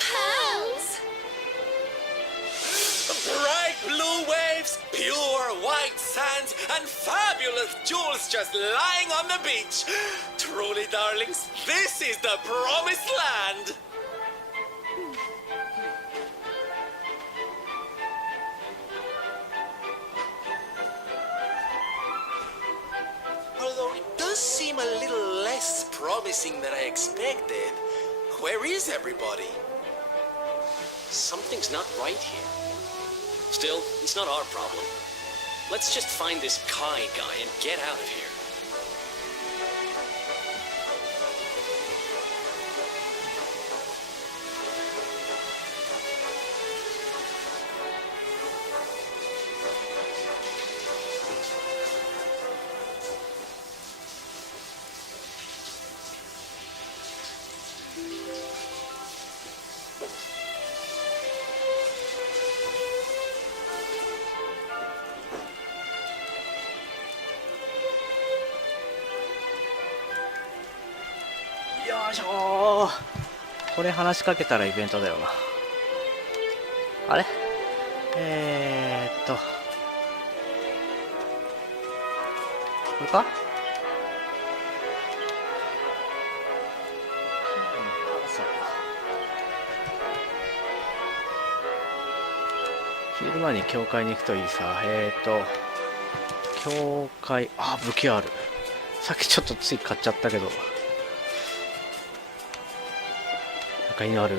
Pearls? Bright blue waves, pure white sands, and fabulous jewels just lying on the beach. Truly, darlings, this is the promised land. Although it does seem a little less promising that I expected. Where is everybody? Something's not right here. Still, it's not our problem. Let's just find this Kai guy and get out of here.よいしょー。これ話しかけたらイベントだよな。あれこれか。昼間に教会に行くといいさ。教会、あ、武器ある。さっきちょっとつい買っちゃったけど。他にある？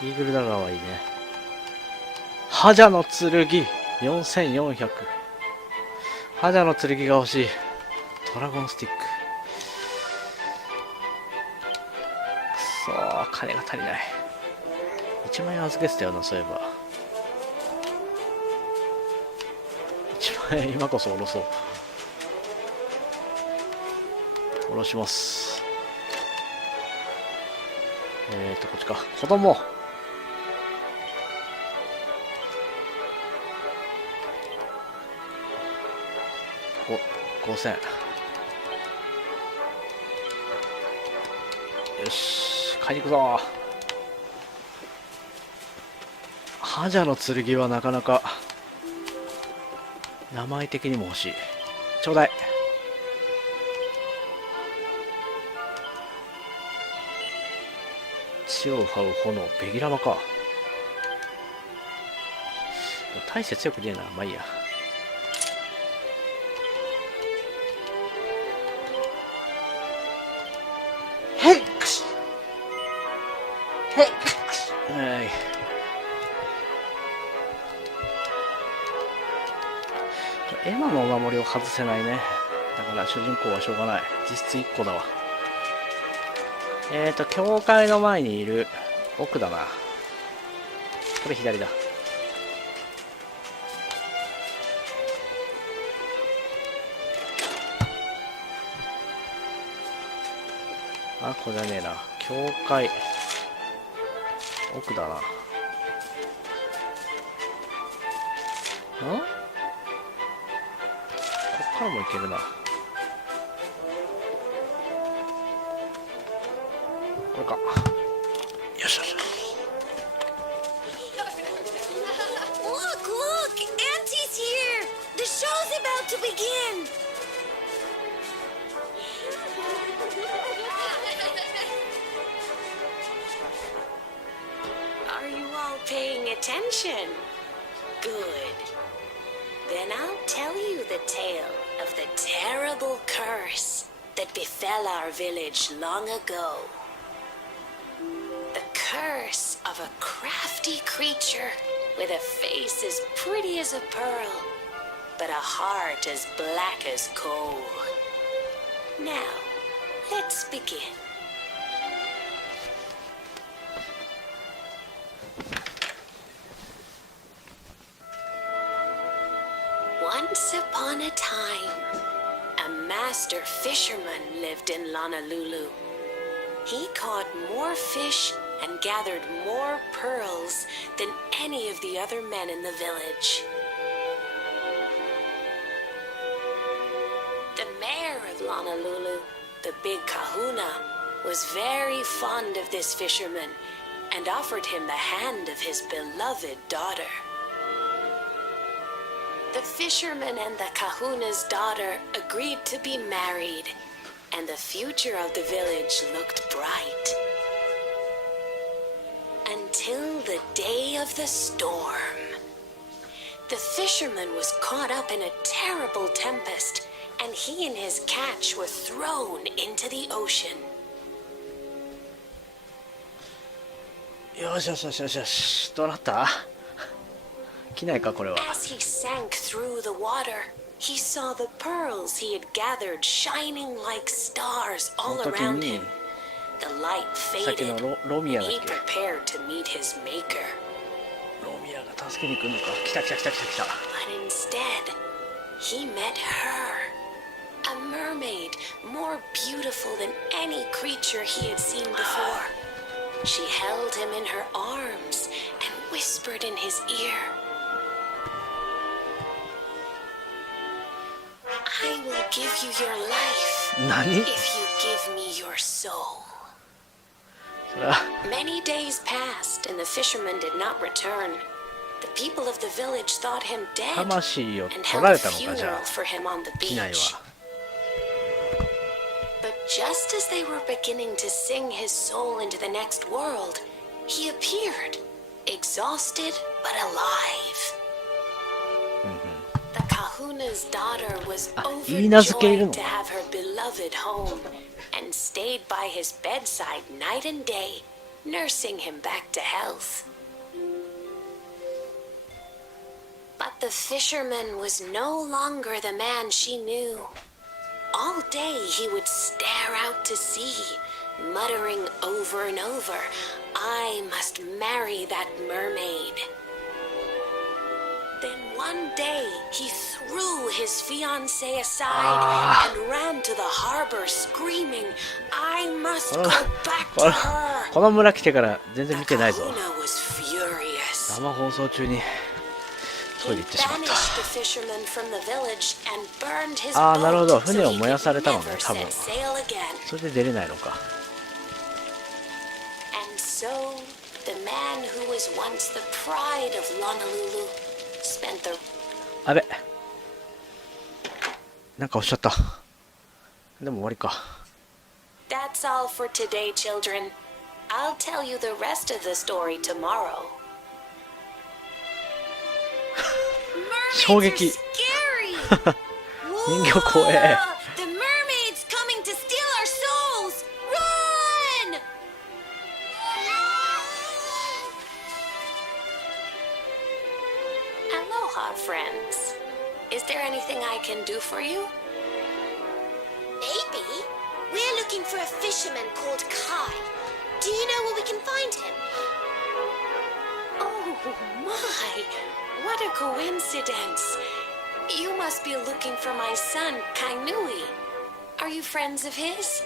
イーグルダガーはいいね。覇者の剣4400。覇者の剣が欲しい。ドラゴンスティック。くそー、金が足りない。1万円預けてたよな、そういえば。1万円今こそ下ろそう。下ろします。こっちか。子供。5000。よし、買いに行くぞ。覇者の剣はなかなか名前的にも欲しい。ちょうだい。血を這う炎、ベギラマか。大して強くねえな。まあいいや。ヘックスヘックス。はい。エマのお守りを外せないね。だから主人公はしょうがない。実質1個だわ。教会の前にいる奥だな。これ左だ。あ、これじゃねえな。教会。奥だな。こっからも行けるな。これか。よしよし。Look, look! Auntie's here! The show's about to begin! Are you all paying attention? Good. Then I'll tell you the tale of the terrible curse that befell our village long ago. The curse of a crafty creature with a face as pretty as a pearl, but a heart as black as coal. Now, let's begin. Once upon a time, a master fisherman lived in Honolulu. He caught more fish and gathered more pearls than any of the other men in the village. The mayor of Honolulu, the big kahuna, was very fond of this fisherman and offered him the hand of his beloved daughter. The fisherman and the kahuna's daughter agreed to be married, and the future of the village looked bright. Until the day of the storm. The fisherman was caught up in a terrible tempest, and he and his catch were thrown into the ocean. よしよしよしよしよし、どうなった？機内かこれは。 As he sank through the water, he saw the pearls he had gathered shining like stars そ all の時 around に him. The light さっき faded, のロミア and だっ he け？ prepared to meet his maker. ロミアが助けに来るのか。来た来た来た来た来た。 But instead, he met her. A mermaid more beautiful than any creature he had seen before. She held him in her arms and whispered in his ear, I will give you your life 何？ if you give me your soul. それは Many days passed and the fisherman did not return. The people of the village thought him dead 魂を and 取ら held れ a たのかじゃ funeral あ for him on the 機内 beach. は。 But just as they were beginning to sing his soul into the next world, he appeared, exhausted but alive. The kahuna's daughter was 言い名付けいる overjoyed の？ to have her beloved home and stayed by his bedside night and day, nursing him back to health. But the fisherman was no longer the man she knew. All day he would stare out to sea, muttering over and over, I must marry that mermaid. Then one day he threw his fiancée aside and ran to the harbor screaming, I must go back こ to の her. この村来てから全然 The 見てないぞ。 kahuna was furious. 生放送中にトイ He レ行ってしまっ banished the fisherman from the village and burned his た。ああ、なるほ boat ど。 so 船を he 燃や could されたのね、 never 多分。 set sail again. それで出れないのか。 And so the man who was once the pride of Honolulu spent the あべ。なんかおっしゃった。でも終わりか。 That's all for today, children. I'll tell you the rest of the story tomorrow. 衝撃。 Mermaids are scary. 人形怖え。 The mermaid's coming to steal our souls. Run! Aloha, friends. Is there anything I can do for you? Maybe. We're looking for a fisherman called Kai. Do you know where we can find him? Oh my! What a coincidence! You must be looking for my son, Kainui. Are you friends of his?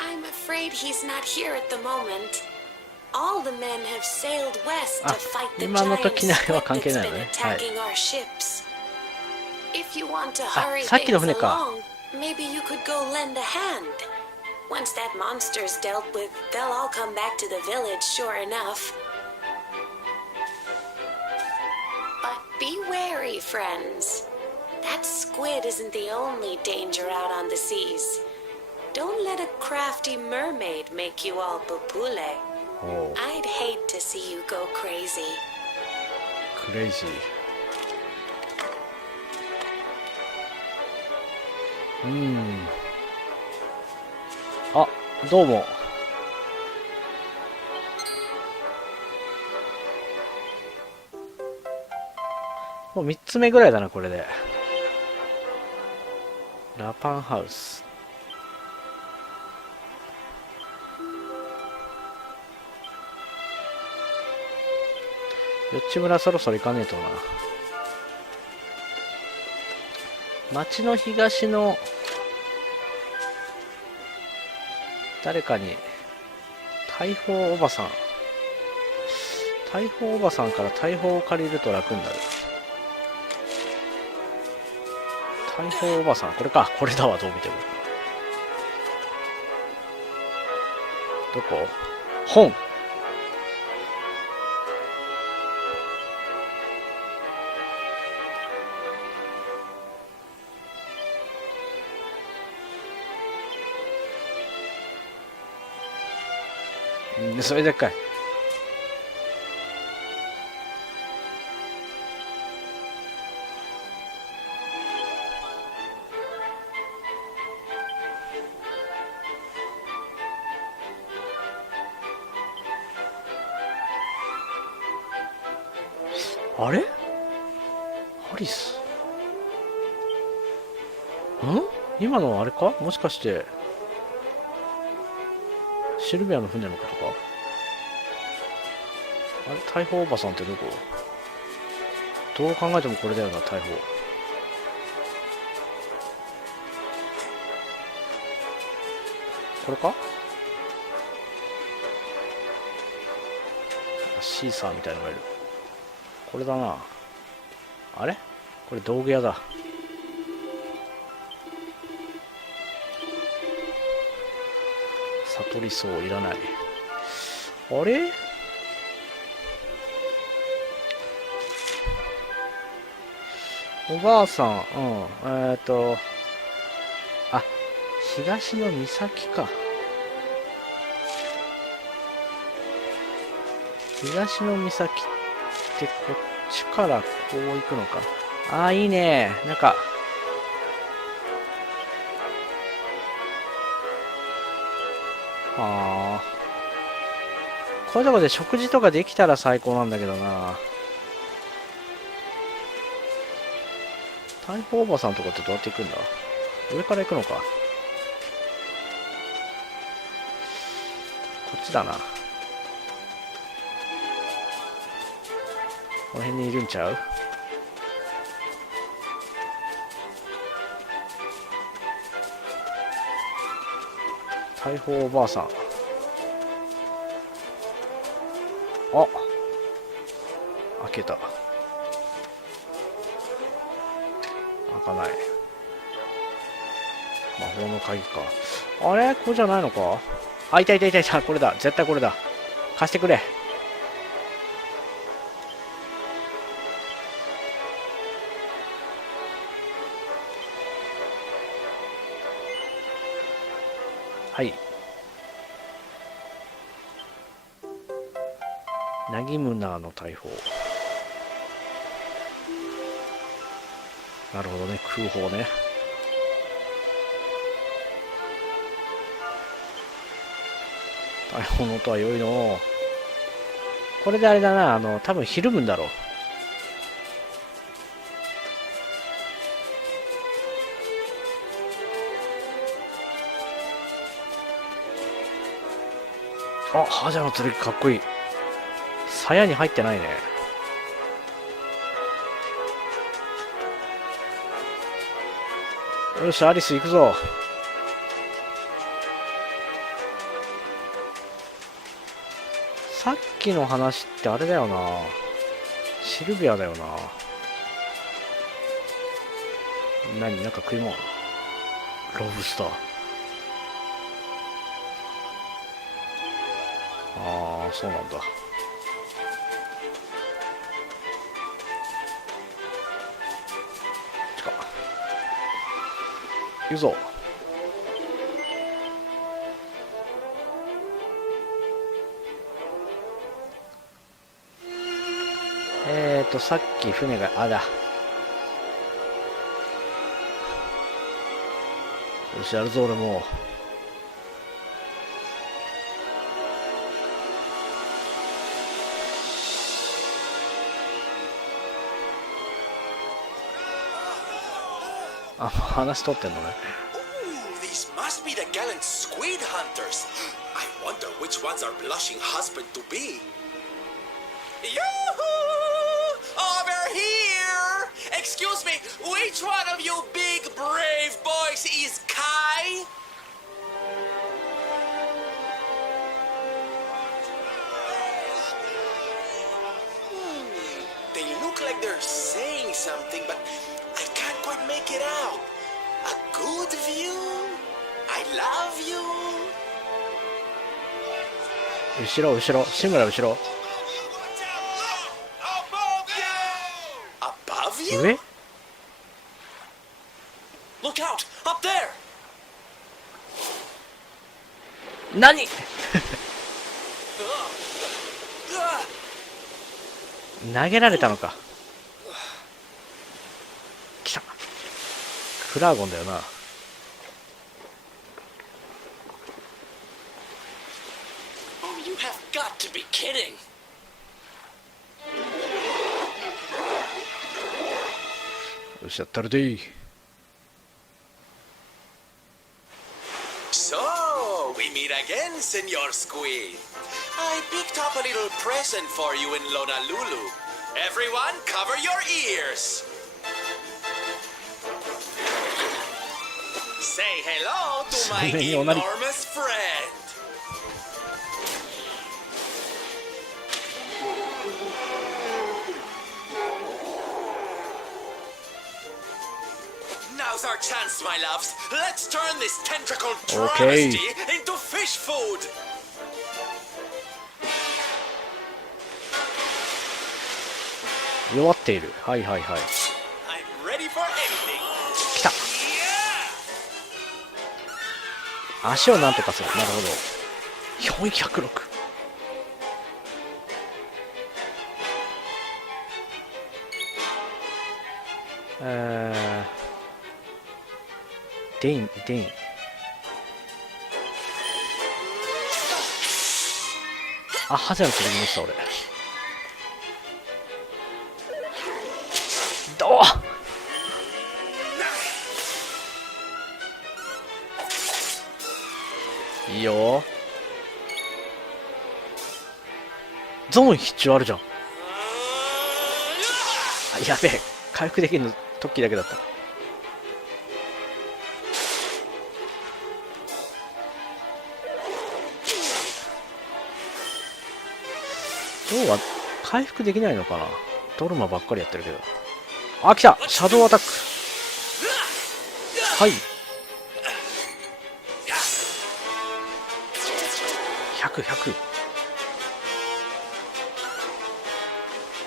I'm afraid he's not here at the moment. All the men have sailed west to fight the 今の giant 時内は squid 関係 that's ないの been ね。はい。 attacking our ships. If you want to hurry さっきの things 船か。 along, maybe you could go lend a hand. Once that monster's dealt with, they'll all come back to the village, sure enough. But be wary, friends. That squid isn't the only danger out on the seas. Don't let a crafty mermaid make you all pupule. おう I'd hate to see you go crazy. クレイジー。あ、どうも。もう3つ目ぐらいだな、これで。ラパンハウス。よっち村そろそろ行かねえとな。町の東の誰かに大砲おばさんから大砲を借りると楽になる。大砲おばさん、これか、これだわ、どう見ても。どこ？本。それでっかい。あれハリス今のあれか、もしかしてシルビアの船のことか。あれ大砲おばさんってどこ？どう考えてもこれだよな、大砲。これか？シーサーみたいなのがいる。これだな。あれこれ道具屋だ。悟りそういらない。あれおばあさん、あ、東の岬か。東の岬ってこっちからこう行くのか。ああ、いいね。なんか、こういうとこで食事とかできたら最高なんだけどな。大砲おばさんとかってどうやって行くんだ？上から行くのか。こっちだな。この辺にいるんちゃう？大砲おばあさん。あ、開けた。開かない。魔法の鍵か。あれこれじゃないのか。あ、いたいたいたいた。これだ。絶対これだ。貸してくれ。はい。ナギムナーの大砲。なるほどね、空砲ね。大砲の音は良いの。これであれだな、多分ひるむんだろう。あ、覇者の剣かっこいい。鞘に入ってないね。よし、アリス行くぞ。さっきの話ってあれだよな。シルビアだよな。なんか食い物。ロブスター。ああ、そうなんだ。行くぞ。さっき船が、あだ。よし、やるぞ、俺も。あ、話取ってんのね。These must be the gallant squid hunters. I wonder which one's our blushing husband to be. Yoo-hoo! Over here! Excuse me, which one of you big brave boys is Kai? They look like they're saying something, but I can't quite make it out. A good view? I love you. 後ろ、後ろ、志村後ろ。Above you? 上？ Look out! Up there! 何？投げられたのか。来た。クラーゴンだよな。Oh, you have got to be kidding! よしやったるでい。 So, we meet again, Senor Squid. I picked up a little present for you in Honolulu. Everyone, cover your ears. Say hello to my enormous friend. Now's our chance, my loves. Let's turn this tentacle travesty into fish food. 弱っている。はいはいはい。 I'm ready for anything. 来た。足をなんとかする。なるほど。406。デイン。あ、ハゼの剣持った俺。どういいよ。ゾーン必要あるじゃん。あ、やべえ、回復できるのトッキーだけだった。ゾーンは回復できないのかな。ドルマばっかりやってるけど。あ、来た、シャドウアタック。はい、100。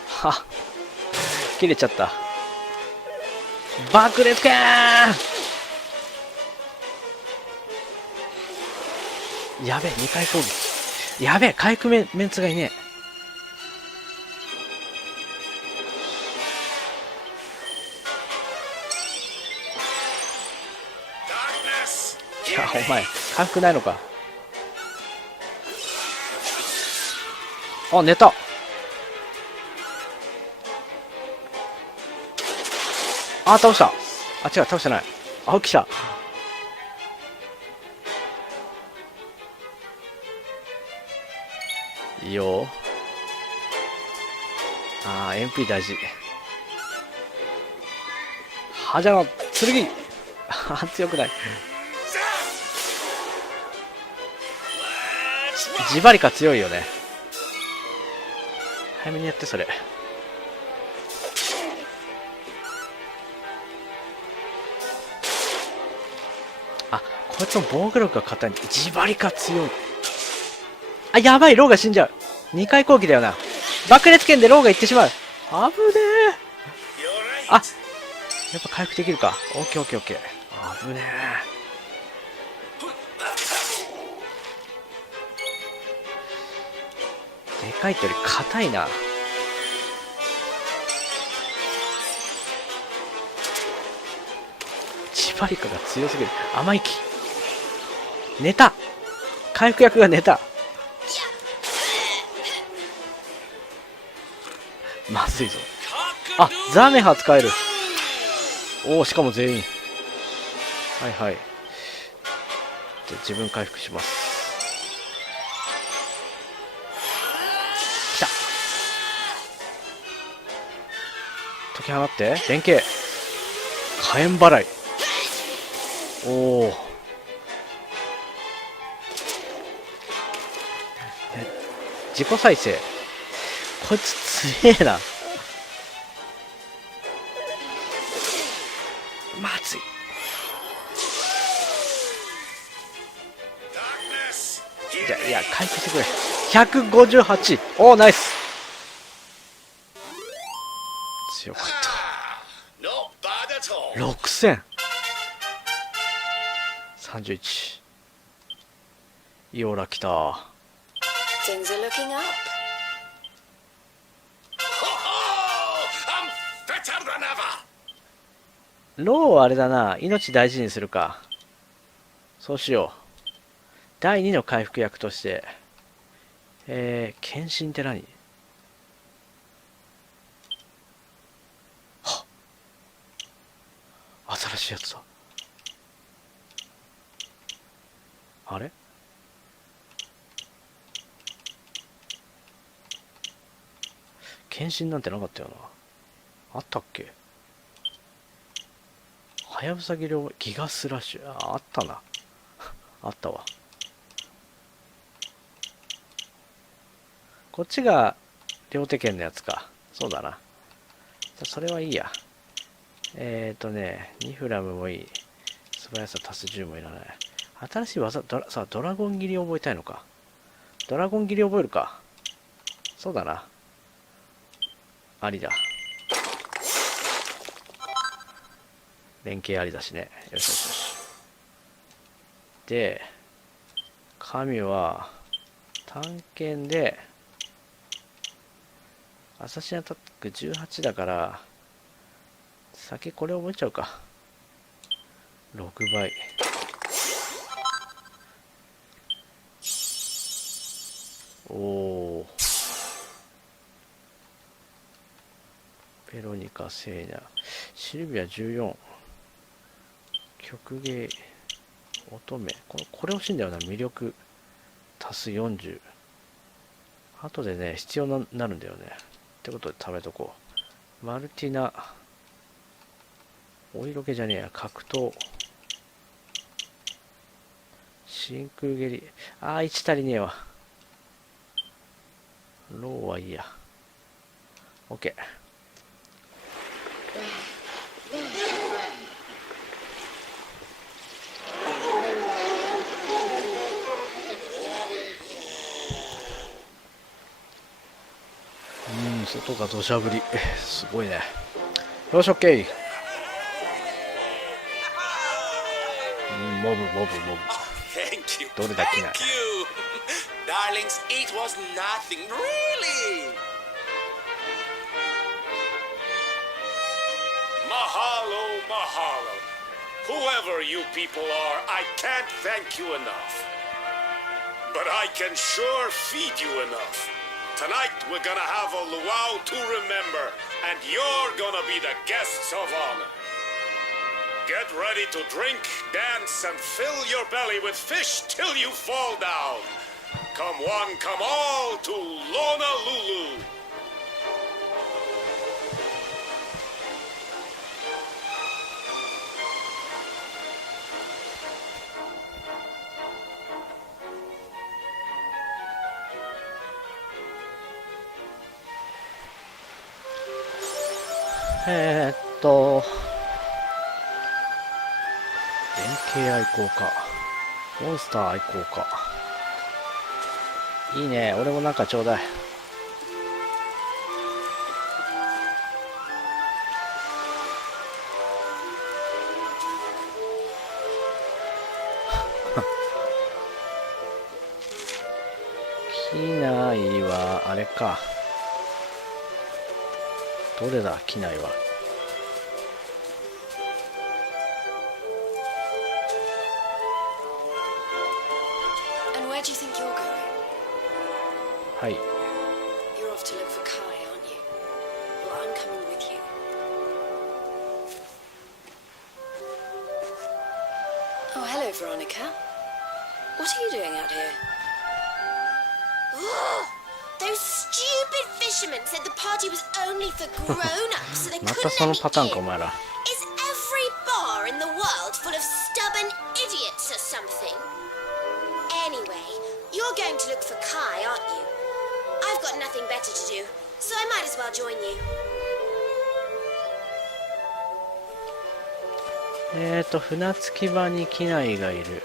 は、切れちゃった。爆裂剣。やべえ、2回攻撃。やべえ、回復メンツがいねえ。いや、お前回復ないのか。あ、寝た。あ、倒した。あ、違う、倒してない。あ、来た。いいよ。あー、MP 大事。覇者の剣。あ、強くない。ジバリカ強いよね。早めにやって、それ。あ、こいつの防御力が硬い。ジバリカ強い。あ、やばい、ローが死んじゃう。2回攻撃だよな。爆裂剣でローがいってしまう。危ねえ。あ、やっぱ回復できるか。オッケーオッケーオッケー。危ねえ。でかいってより硬いな。ジバリカが強すぎる。甘い木。寝た。回復役が寝た。まずいぞ。あ、ザメハ使える。おお、しかも全員。はいはい。じゃあ自分回復します。来た。解き放って連携。火炎払い。おお。自己再生。こいつ強えな。まずい。じゃあ、いや、回復してくれ。158。おお、ナイス。強かった。6000。31。イオラ来た。Things are looking up. ローはあれだな。命大事にするか。そうしよう。第2の回復役として。献身って何？はっ。新しいやつだ。あれ、検診なんてなかったよな。あったっけ。はやぶさギガスラッシュ、あったな。あったわ。こっちが両手剣のやつか。そうだな。じゃあそれはいいや。ニフラムもいい。素早さ足す10もいらない。新しい技、ドラゴン切り覚えたいのか。ドラゴン切り覚えるか。そうだな。ありだ。連携ありだしね。よしよしよし。で、神は、探検で、アサシンアタック18だから、先これ覚えちゃうか。6倍。おお。ベロニカ、セーニャ、シルビア14。曲芸、乙女。これ欲しいんだよな。魅力足す40。後でね、必要になるんだよね。ってことで食べとこう。マルティナ、お色気じゃねえや。格闘。真空蹴り。1足りねえわ。ローはいいや。OK。外が土砂降り。すごいね。よし、OK。モブ。Thank you. どれだけない。Thank you. Darlings, it was nothing, really. Mahalo, mahalo. Whoever you people are, I can't thank you enough. But I can sure feed you enough. Tonight we're gonna have a luau to remember, and you're gonna be the guests of honor. Get ready to drink, dance, and fill your belly with fish till you fall down. Come one, come all to Honolulu. 連携愛好家、モンスター愛好家。いいね。俺もなんかちょうだい。機内はあれか。どれだ機内は。はい。You're off to look for Kai, aren't you? Well, I'm coming with you. Oh, hello, Veronica. What are you doing out here? Ugh! Those stupid fishermen said the party was only for grown-ups, so they ま couldn't たそ let の me パターンかお in. 前ら。 Is every bar in the world full of stubborn idiots or something? Anyway, you're going to look for Kai, aren't you? I've got nothing better to do, so I might as well join you. 船着き場に機内がいる。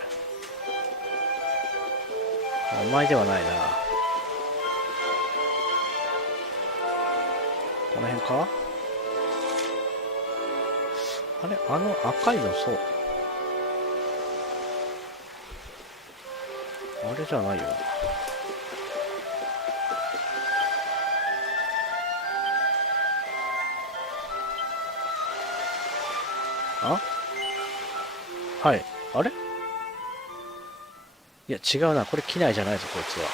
お前ではないな。この辺か。あれ、あの赤いの、そう。あれじゃないよ。はい。あれ、いや、違うな。これ機内じゃないぞ、こいつは。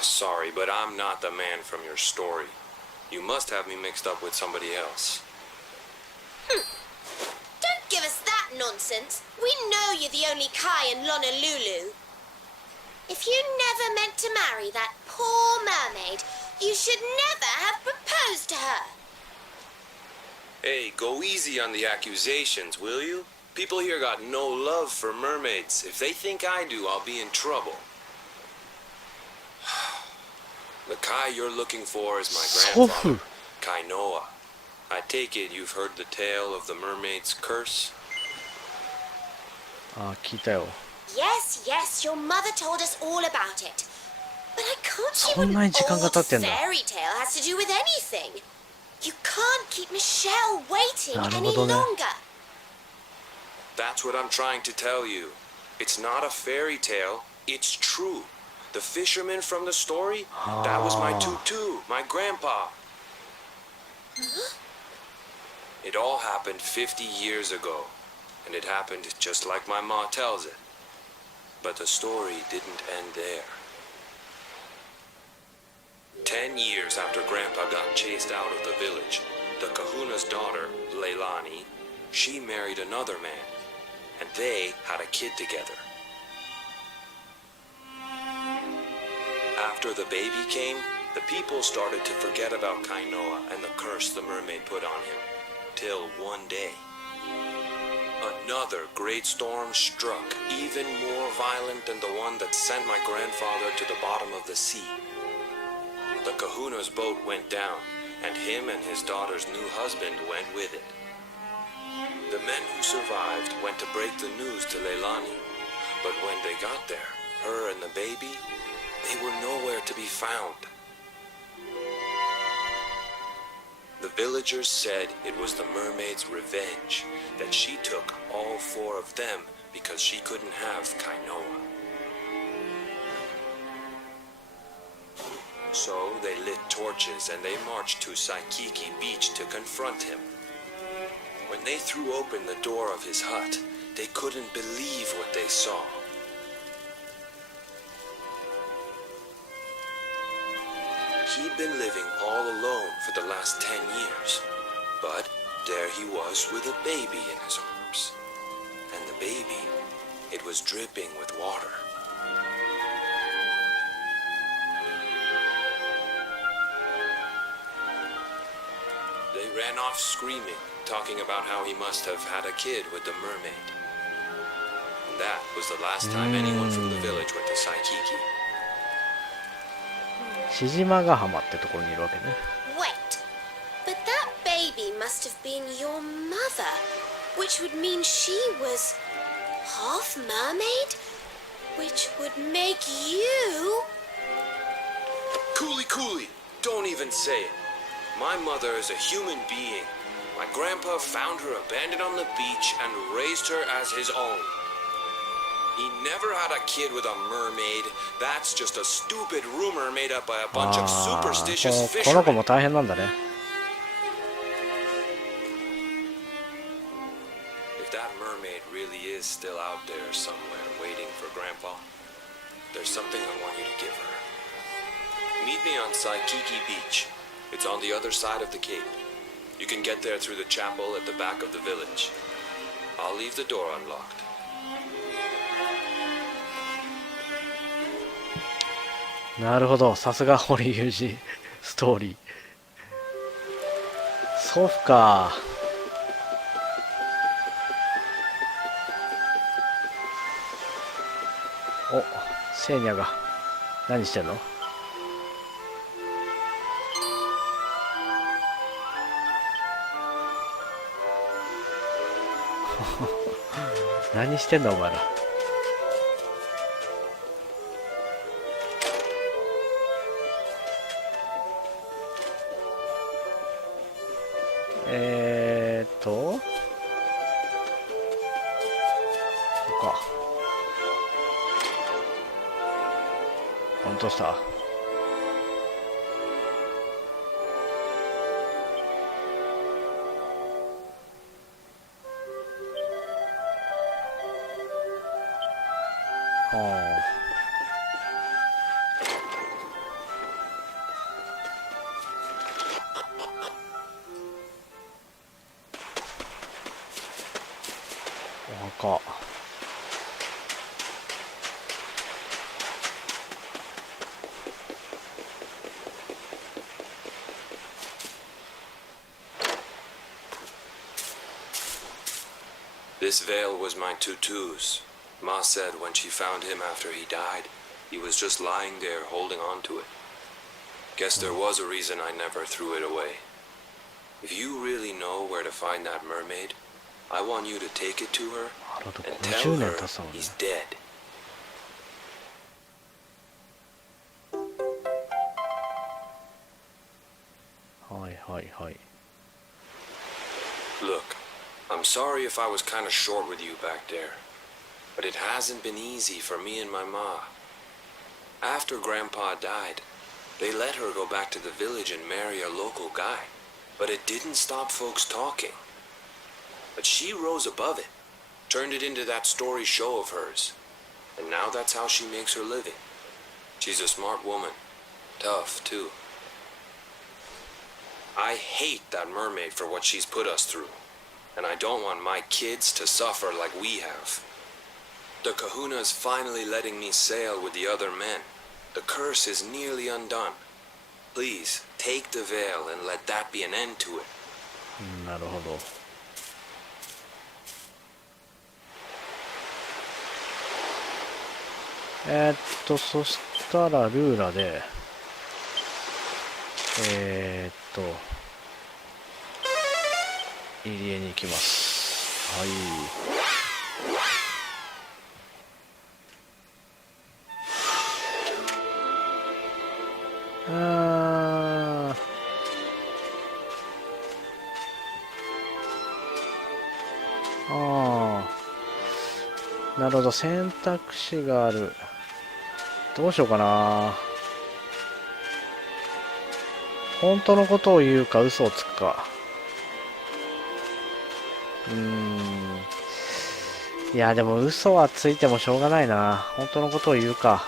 Sorry, but I'm not the man from your story. You must have me mixed up with somebody else. nonsense. We know you're the only Kai in Honolulu. If you never meant to marry that poor mermaid, you should never have proposed to her. Hey, go easy on the accusations, will you? People here got no love for mermaids. If they think I do, I'll be in trouble. The Kai you're looking for is my grandfather, Kainoa. I take it you've heard the tale of the mermaid's curse? あ、聞いたよ。 Yes, yes, your mother told us all about it. But I can't see そ what ん an なに時間が old 経ってんだ。 fairy tale has to do with anything. You can't keep Michelle waiting なる any ほどね。 longer. That's what I'm trying to tell you. It's not a fairy tale, it's true. The fisherman from the story, that was my tutu, my grandpa. It all happened 50 years ago, and it happened just like my ma tells it. But the story didn't end there. 10 years after Grandpa got chased out of the village, the kahuna's daughter, Leilani, she married another man, and they had a kid together. After the baby came, the people started to forget about Kainoa and the curse the mermaid put on him. Till one day, another great storm struck, even more violent than the one that sent my grandfather to the bottom of the sea. The kahuna's boat went down, and him and his daughter's new husband went with it. The men who survived went to break the news to Leilani, but when they got there, her and the baby, they were nowhere to be found. The villagers said it was the mermaid's revenge, that she took all four of them because she couldn't have Kainoa. So they lit torches and they marched to Saikiki Beach to confront him. When they threw open the door of his hut, they couldn't believe what they saw. He'd been living all alone for the last 10 years, but there he was with a baby in his arms. And the baby, it was dripping with water. They ran off screaming, talking about how he must have had a kid with the mermaid. And that was the last time anyone from the village went to Saikiki. シジマヶ浜ってところにいるわけね。 Wait, but that baby must have been your mother, which would mean she was half mermaid, which would make you... Cooley, don't even say it. My mother is a human being. My grandpa found her abandoned on the beach and raised her as his own. He never had a kid with a mermaid. That's just a stupid rumor made up by a bunch of superstitious この子 fishermen. も大変なんだね。 If that mermaid really is still out there somewhere waiting for Grandpa, there's something I want you to give her. Meet me on Saikiki Beach. It's on the other side of the cape. You can get there through the chapel at the back of the village. I'll leave the door unlocked. なるほど、さすが堀裕二ストーリー。祖父か。お、セーニャが何してんの？何してんだお前ら。ここか。本当した。お墓。This veil was my tutu's. Ma said when she found him after he died, he was just lying there holding on to it. Guess there was a reason I never threw it away. If you really know where to find that mermaid, I want you to take it to her and tell her he's dead. Look, I'm sorry if I was kind of short with you back there, but it hasn't been easy for me and my ma. After Grandpa died, they let her go back to the village and marry a local guy, but it didn't stop folks talking. But she rose above it, turned it into that story show of hers, and now that's how she makes her living. She's a smart woman, tough too. I hate that mermaid for what she's put us through, and I don't want my kids to suffer like we have. The Kahuna's finally letting me sail with the other men. The curse is nearly undone. Please, take the veil and let that be an end to it. なるほど。そしたらルーラで、入り江に行きます。はい。なるほど、選択肢がある。どうしようかな。本当のことを言うか嘘をつくか。いやでも嘘はついてもしょうがないな。本当のことを言うか。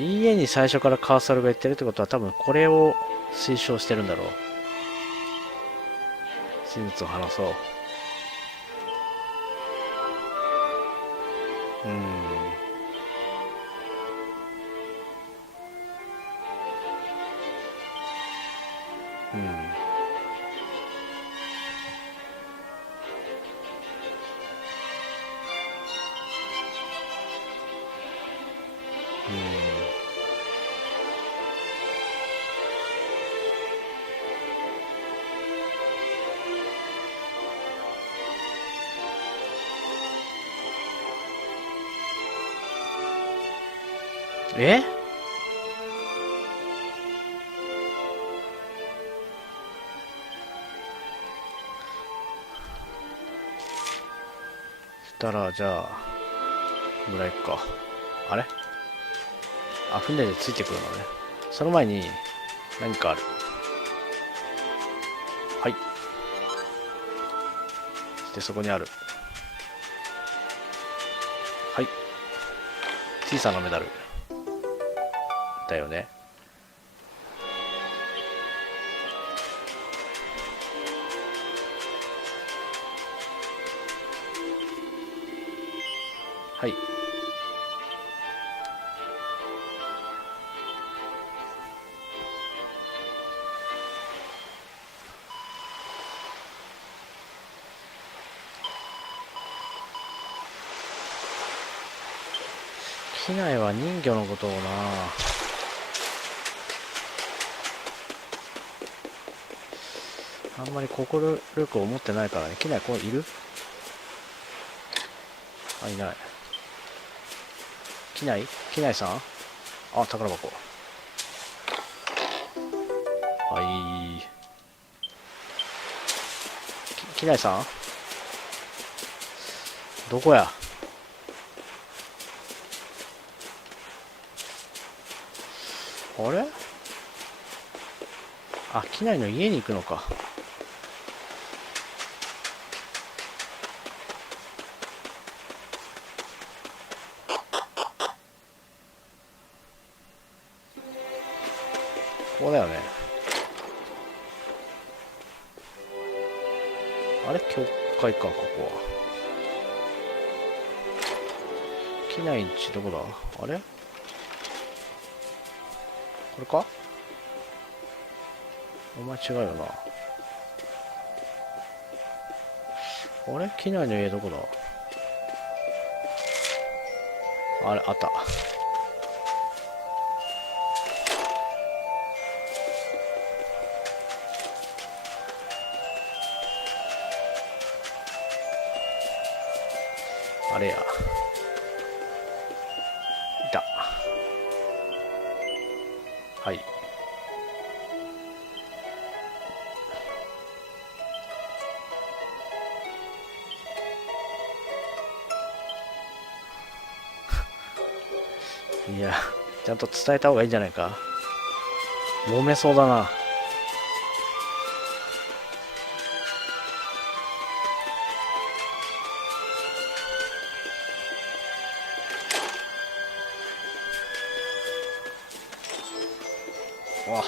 いいえに最初からカーソルが言ってるってことは多分これを推奨してるんだろう。真実を話そう。え？したらじゃあぐらいか。あれ？あ、船でついてくるのね。その前に何かある。はい。でそこにある。はい。小さなメダル。だよね。はい。機内は人魚のことをな。あんまり心力を持ってないからね。機内こういる？あ、いない。機内さん？あ、宝箱。はい。機内さん？どこや？あれ？あ、機内の家に行くのか。ここだよね。あれ、教会か、ここは。機内んちどこだ。あれ、これか。お前違うよな。あれ、機内の家どこだ。あれ、あった。あれや。いた。はい。いや、ちゃんと伝えた方がいいんじゃないか。揉めそうだな。わ、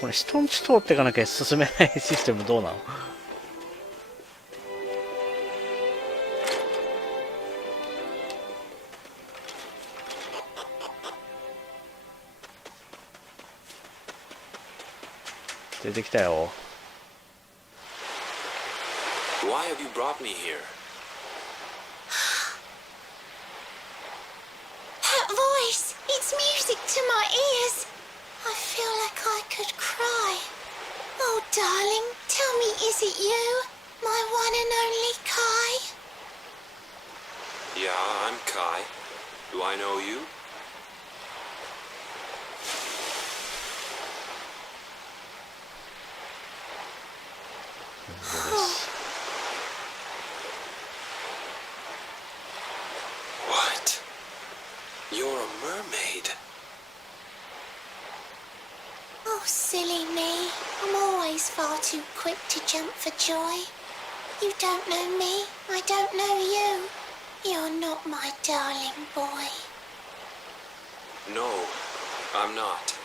これ人んち通っていかなきゃ進めないシステムどうなの。出てきたよ。 Why have you brought me here? That voice! It's music to my ears. I feel like I could cry. Oh, darling, tell me, is it you? My one and only Kai? Yeah, I'm Kai. Do I know you? What? You're a mermaid. Oh, silly me. I'm always far too quick to jump for joy. You don't know me. I don't know you. You're not my darling boy. No, I'm not.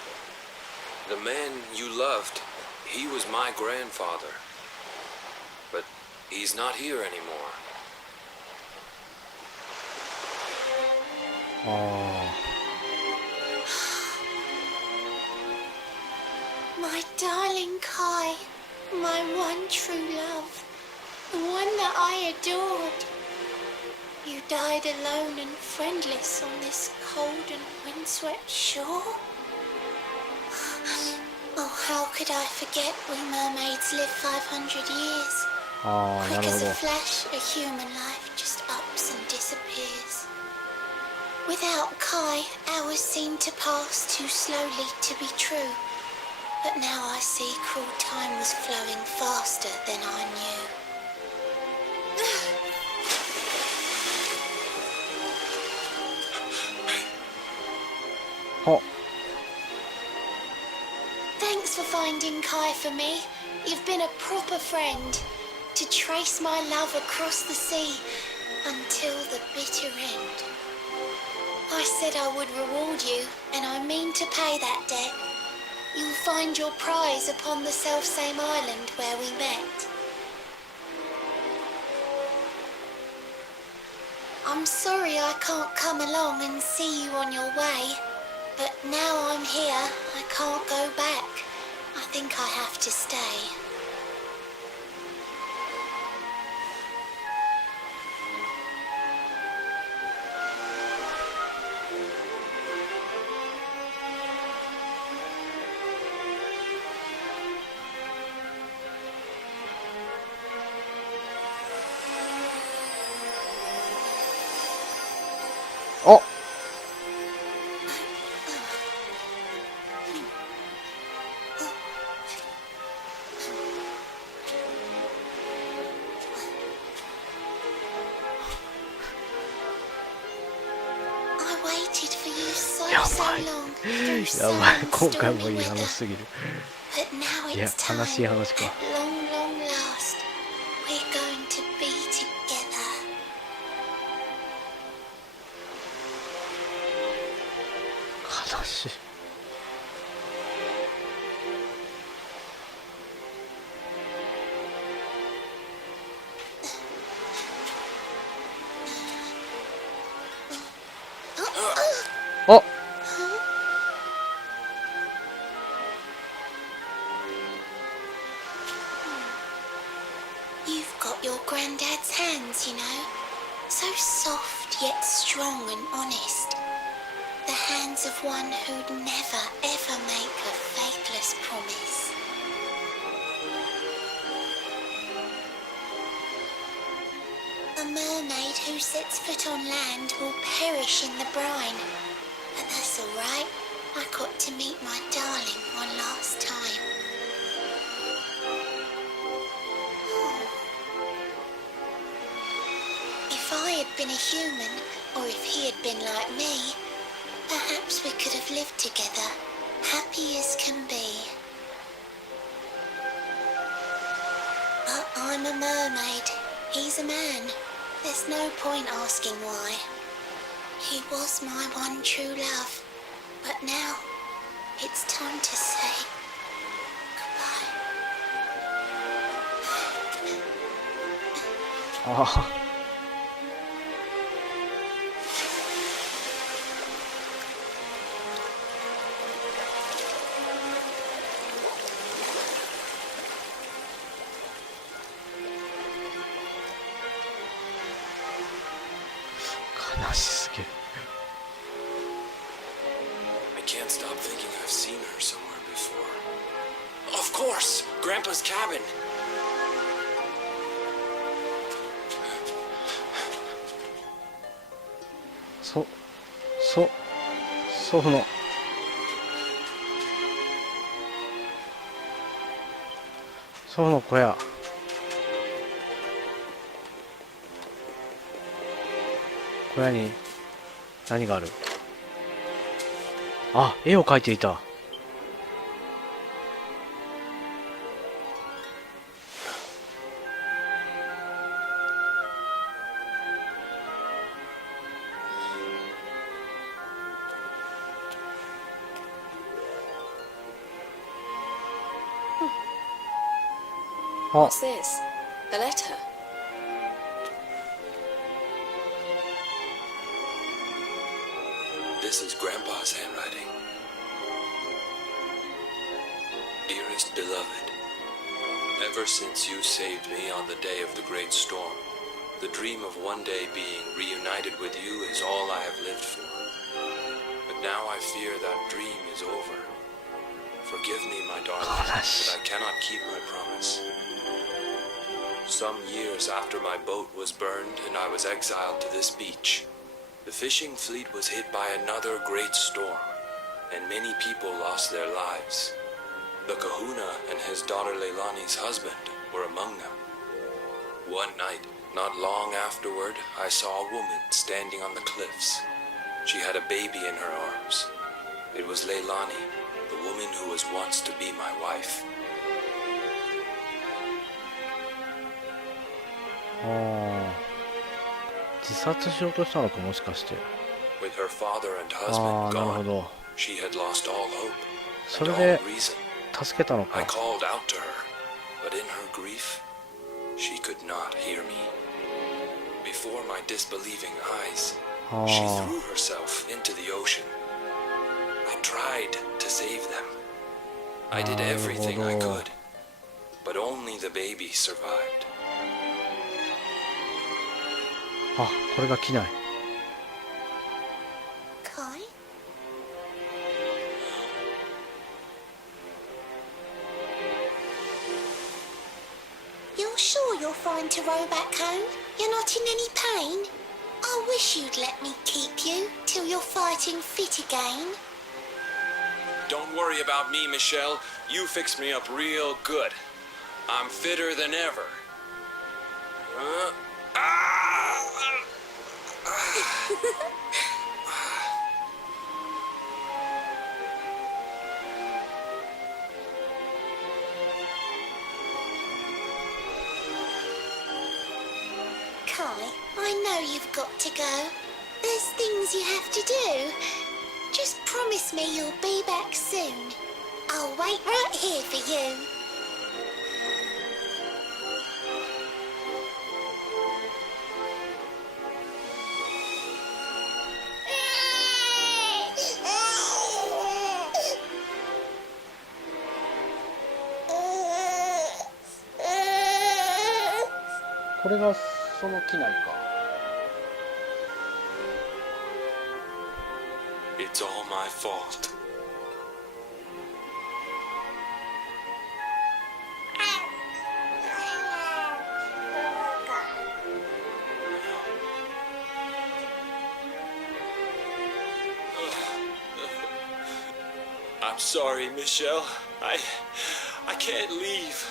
The man you loved, he was my grandfather. But he's not here anymore. ああ。 My darling Kai, my one true love, the one that I adored. You died alone and friendless on this cold and windswept shore. Oh, how could I forget we mermaids live 500 years? ああ、な Quick るほ as ど。 a flash, a human life just ups and disappears. Without Kai, hours seem to pass too slowly to be true. But now I see cruel time was flowing faster than I knew. Oh. Thanks for finding Kai for me. You've been a proper friend. To trace my love across the sea until the bitter end. I said I would reward you, and I mean to pay that debt. You'll find your prize upon the selfsame island where we met. I'm sorry I can't come along and see you on your way, but now I'm here, I can't go back. I think I have to stay. Oh. so やばい、 sun 今回 and もいい stormy 話 weather. すぎる。 But now いや、 it's 悲 time. しい話か。 At long, long last, we're going to be together. 悲しい。あ、 You've got your granddad's hands, you know. So soft yet strong and honest. The hands of one who'd never ever make a faithless promise. A mermaid who sets foot on land will perish in the brine. But that's all right. I got to meet my darling one last time. If I had been a human, or if he had been like me, perhaps we could have lived together, happy as can be. But I'm a mermaid. He's a man. There's no point asking why. He was my one true love. But now, it's time to say goodbye. ああ。悲しすぎる。 I can't stop thinking I've seen her somewhere before. Of course! Grandpa's cabin! 祖父の小屋。小屋に何がある？あ、絵を描いていた。あ、 What's this? A letter? This is Grandpa's handwriting. Dearest beloved, ever since you saved me on the day of the great storm, the dream of one day being reunited with you is all I have lived for. But now I fear that dream is over. Forgive me, my darling, but I cannot keep my promise. Some years after my boat was burned and I was exiled to this beach, the fishing fleet was hit by another great storm, and many people lost their lives. The kahuna and his daughter Leilani's husband were among them. One night, not long afterward, I saw a woman standing on the cliffs. She had a baby in her arms. It was Leilani, the woman who was once to be my wife. ああ、自殺しようとしたのか、もしかして。 With her father and ああ、 husband なるほ gone, ど。 she had lost all hope そ and れ all で reason. 助けたの I か。 called out to her, but in her grief, she could not hear me. Before my disbelieving eyes, she あ threw herself into the ocean. I tried to save them. I did everything I could, but only the baby survived. あ。あ、これが機内。 Kai? You're sure you're fine to row back home? You're not in any pain? I wish you'd let me keep you till you're fighting fit again. Don't worry about me, Michelle. You fixed me up real good. I'm fitter than ever. right. I know you've got to go. There's things you have to do. Just promise me you'll be back soon. I'll wait right here for you. ?これがその機内か。It's all my fault. I'm sorry, Michelle. I can't leave.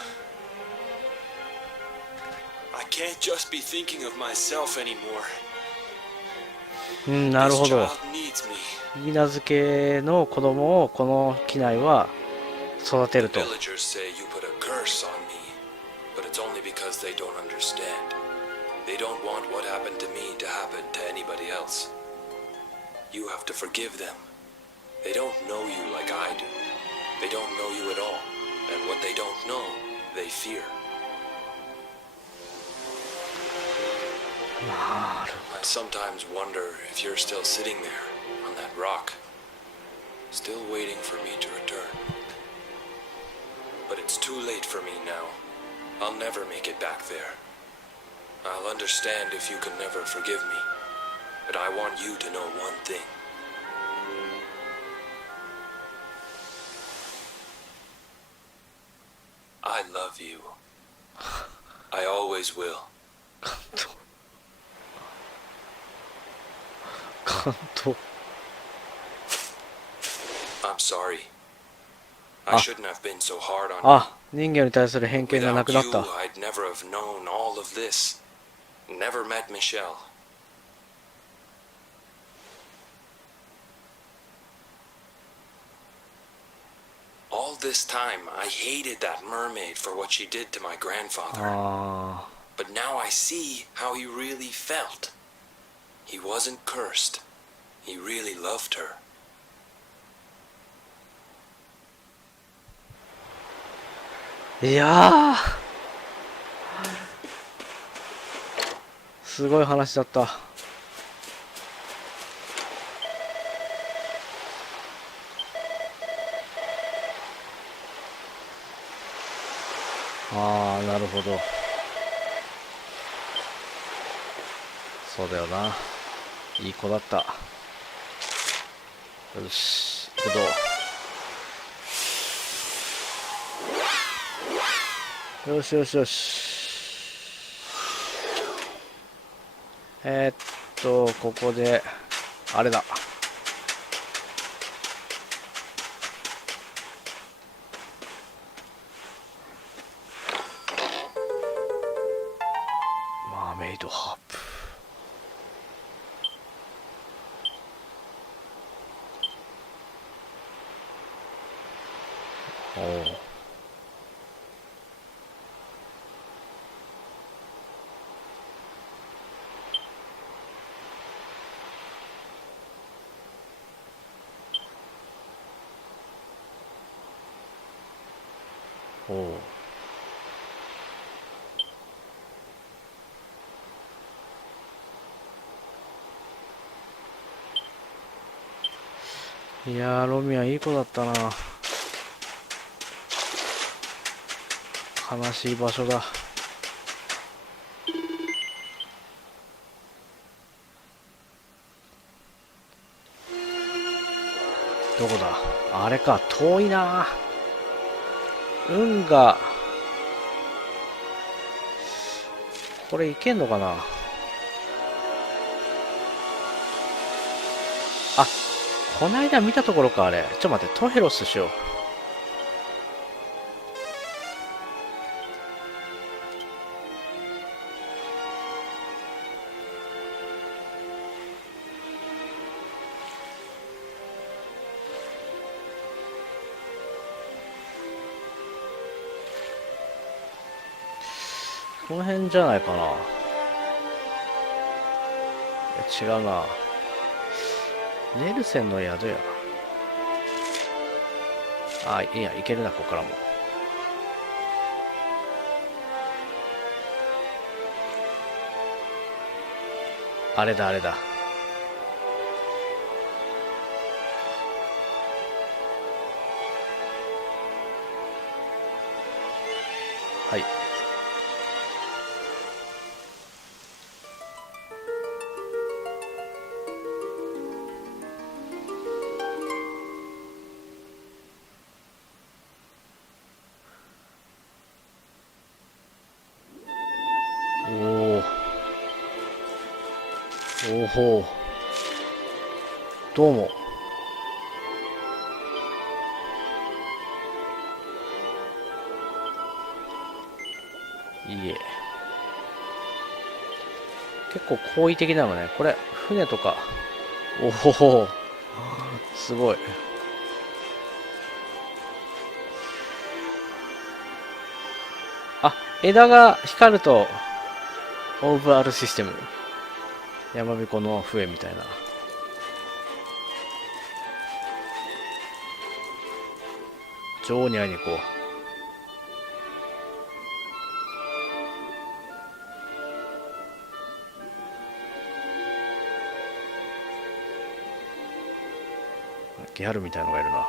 I can't just be thinking of myself anymore. うん、なる This ほど。 child needs me. 許嫁の子供をこの機内は育てると。 Villagers say you put a curse on me, but it's only because they don't understand. They don't want what happened to me to happen to anybody else. You have to forgive them. They don't know you like I do. They don't know you at all. And what they don't know, they fear. なる I sometimes wonder if you're still sitting there on that rock, still waiting for me to return. But it's too late for me now. I'll never make it back there. I'll understand if you can never forgive me. But I want you to know one thing. I love you. I always will. 関東。 I'm sorry. I Ah. shouldn't have been so hard on you. あ、人間に対する偏見がな Without くなっ you, た。 I'd never have known all of this. Never met Michelle. All this time, I hated that mermaid for what she did to my grandfather. あ But now I see how he really felt. He wasn't cursed. He really loved her. ー、いやー、すごい話だった。ああ、なるほど。そうだよな。いい子だった。よし、行くぞ。よしよしよし。ここで、あれだ。マーメイドハープ。おお。おお。いやー、ロミはいい子だったな。悲しい場所だ。どこだ？あれか、遠いな。運が、これいけんのかな。あ、こないだ見たところか、あれ。ちょっと待って、トヘロスしよう。この辺じゃないかな。違うな。ネルセンの宿や。あ、いいや、いけるな、ここからも。あれだ、あれだ。はい。おおほう。どうも。いいえ。結構好意的なのね。これ、船とか。おお、すごい。あ、枝が光ると、オーブアルシステム。山彦の笛みたいな。女王に会いに行こう。ギャルみたいのがいるな。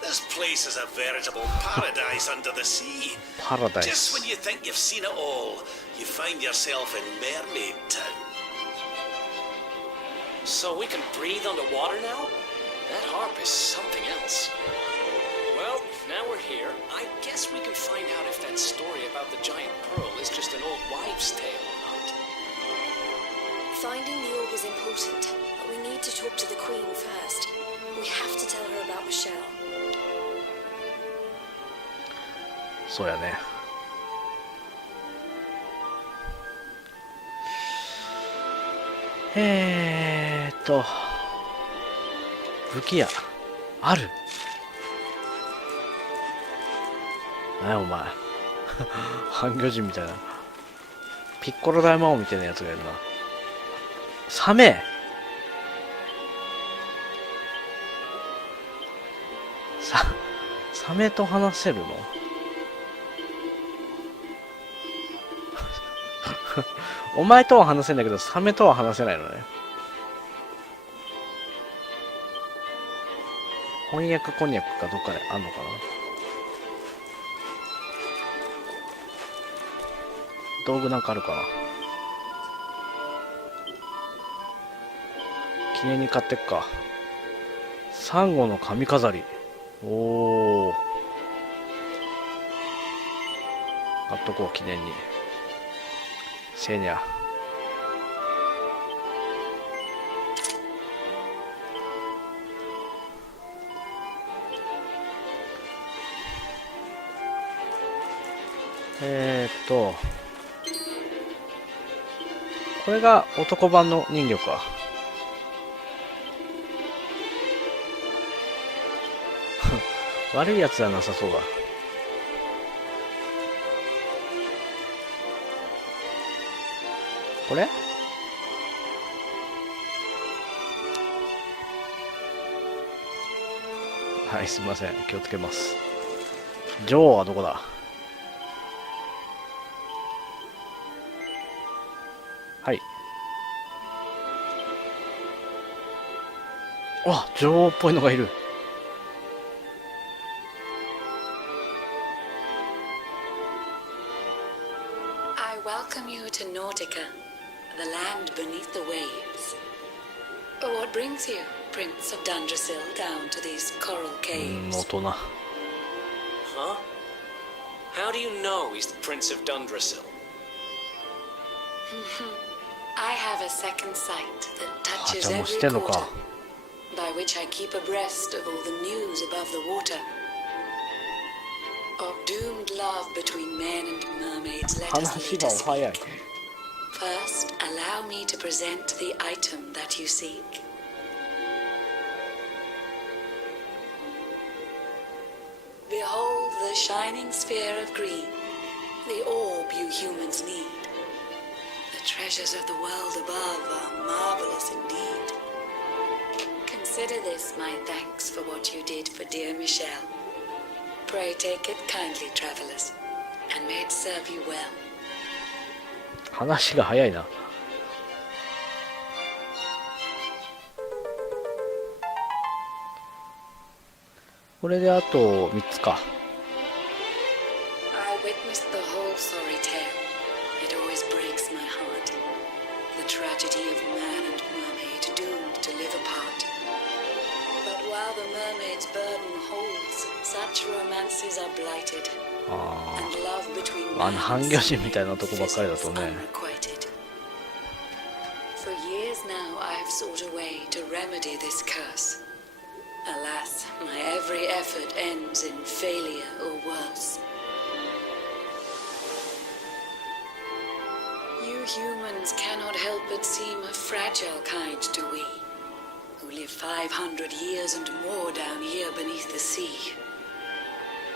This place is a veritable paradise under the sea. Paradise. Just when you think you've seen it all, you find yourself in Mermaid Town. So we can breathe underwater now? That harp is something else. Well, now we're here. I guess we can find out if that story about the giant pearl is just an old wives' tale or not. Finding the orb is important, but we need to talk to the Queen first. We have to tell her about Michelle. そうやね。武器屋ある。何やお前。半魚人みたいな。ピッコロ大魔王みたいなやつがいるな。サメ。サメと話せるの？お前とは話せんだけど、サメとは話せないのね。翻訳こんにゃくかどっかであんのかな。道具なんかあるかな。記念に買ってっか。サンゴの髪飾り。おお。買っとこう、記念に。せいにゃ。これが男版の人魚か。悪いやつはなさそうだ。これ？はい、すみません。気をつけます。女王はどこだ？はい。あ、女王っぽいのがいる。I welcome you to Nautica, the land beneath the waves. What brings you, Prince of Dundrasil, down to these coral caves? 大人。Huh? How do you know he's the Prince of Dundrasil? I have a second sight that あ、 touches じゃあもう every してんの quarter, か。by which I keep abreast of all the news above the water. Of doomed love between men and mermaids, let us 話 later がお早い。 speak. First, allow me to present the item that you seek. Behold the shining sphere of green, the orb you humans need. The treasures of the world above are marvelous indeed. Consider this my thanks for what you did for dear Michelle. Pray take it kindly, travelers, and may it serve you well. 話が早いな。これであと3つか。I witnessed the whole sorry tale. It always breaks my heart. The tragedy of man and mermaid doomed to live apart. But while the mermaid's burden holds, such romances are blighted. あ And love between あ、 man 半 and 魚人 sea みたいなとこばっかりだと fizzles ね。 unrequited. For years now I have sought a way to remedy this curse. Alas, my every effort ends in failure or worse. You humans cannot help but seem a fragile kind to we, who live 500 years and more down here beneath the sea.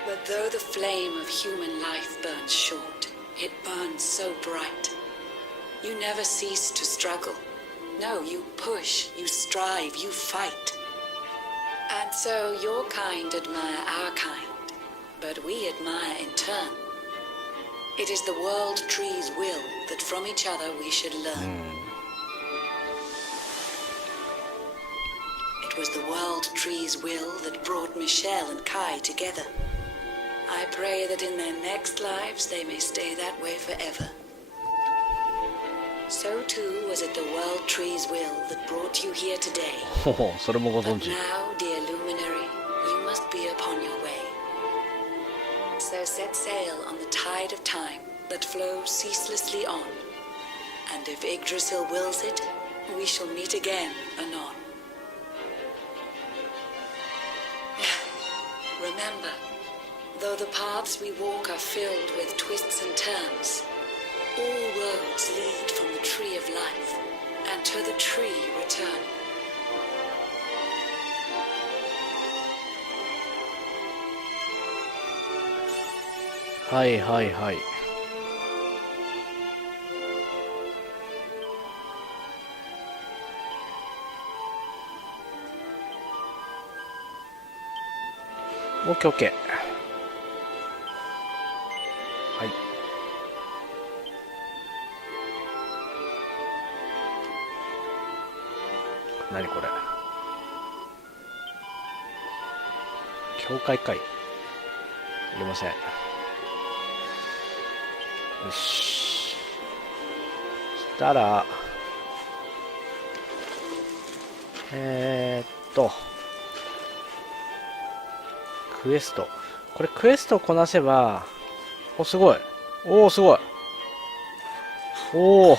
But though the flame of human life burns short, it burns so bright. You never cease to struggle. No, you push, you strive, you fight. And so your kind admire our kind, but we admire in turn. It is the world tree's will that from each other we should learn. It was the world tree's will that brought Michelle and Kai together. I pray that in their next lives they may stay that way forever. So too was it the world tree's will that brought you here today. ほほ、それもご存 But 知。 now, dear luminary, you must be upon your way. So set sail on the tide of time that flows ceaselessly on. And if Yggdrasil wills it, we shall meet again anon. Remember, though the paths we walk are filled with twists and turns, all roads lead from the tree of life, and to the tree return.はいはいはい。オッケーオッケー。はい。何これ。教会かい。いりません。よし。そしたら、クエスト。これクエストこなせば、お、すごい。おー、すごい。おー。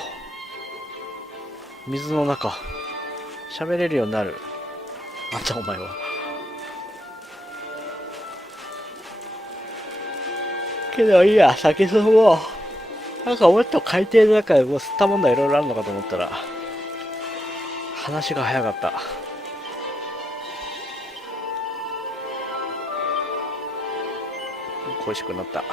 水の中。喋れるようになる。あんたお前は。けどいいや、先進もう。なんかもっと海底の中でもう吸ったもんだいろいろあるのかと思ったら、話が早かった。恋しくなった。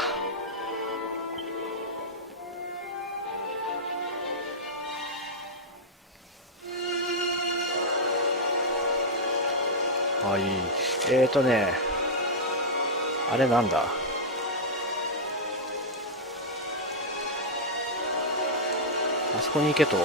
はい。あれなんだ。あそこに行けと。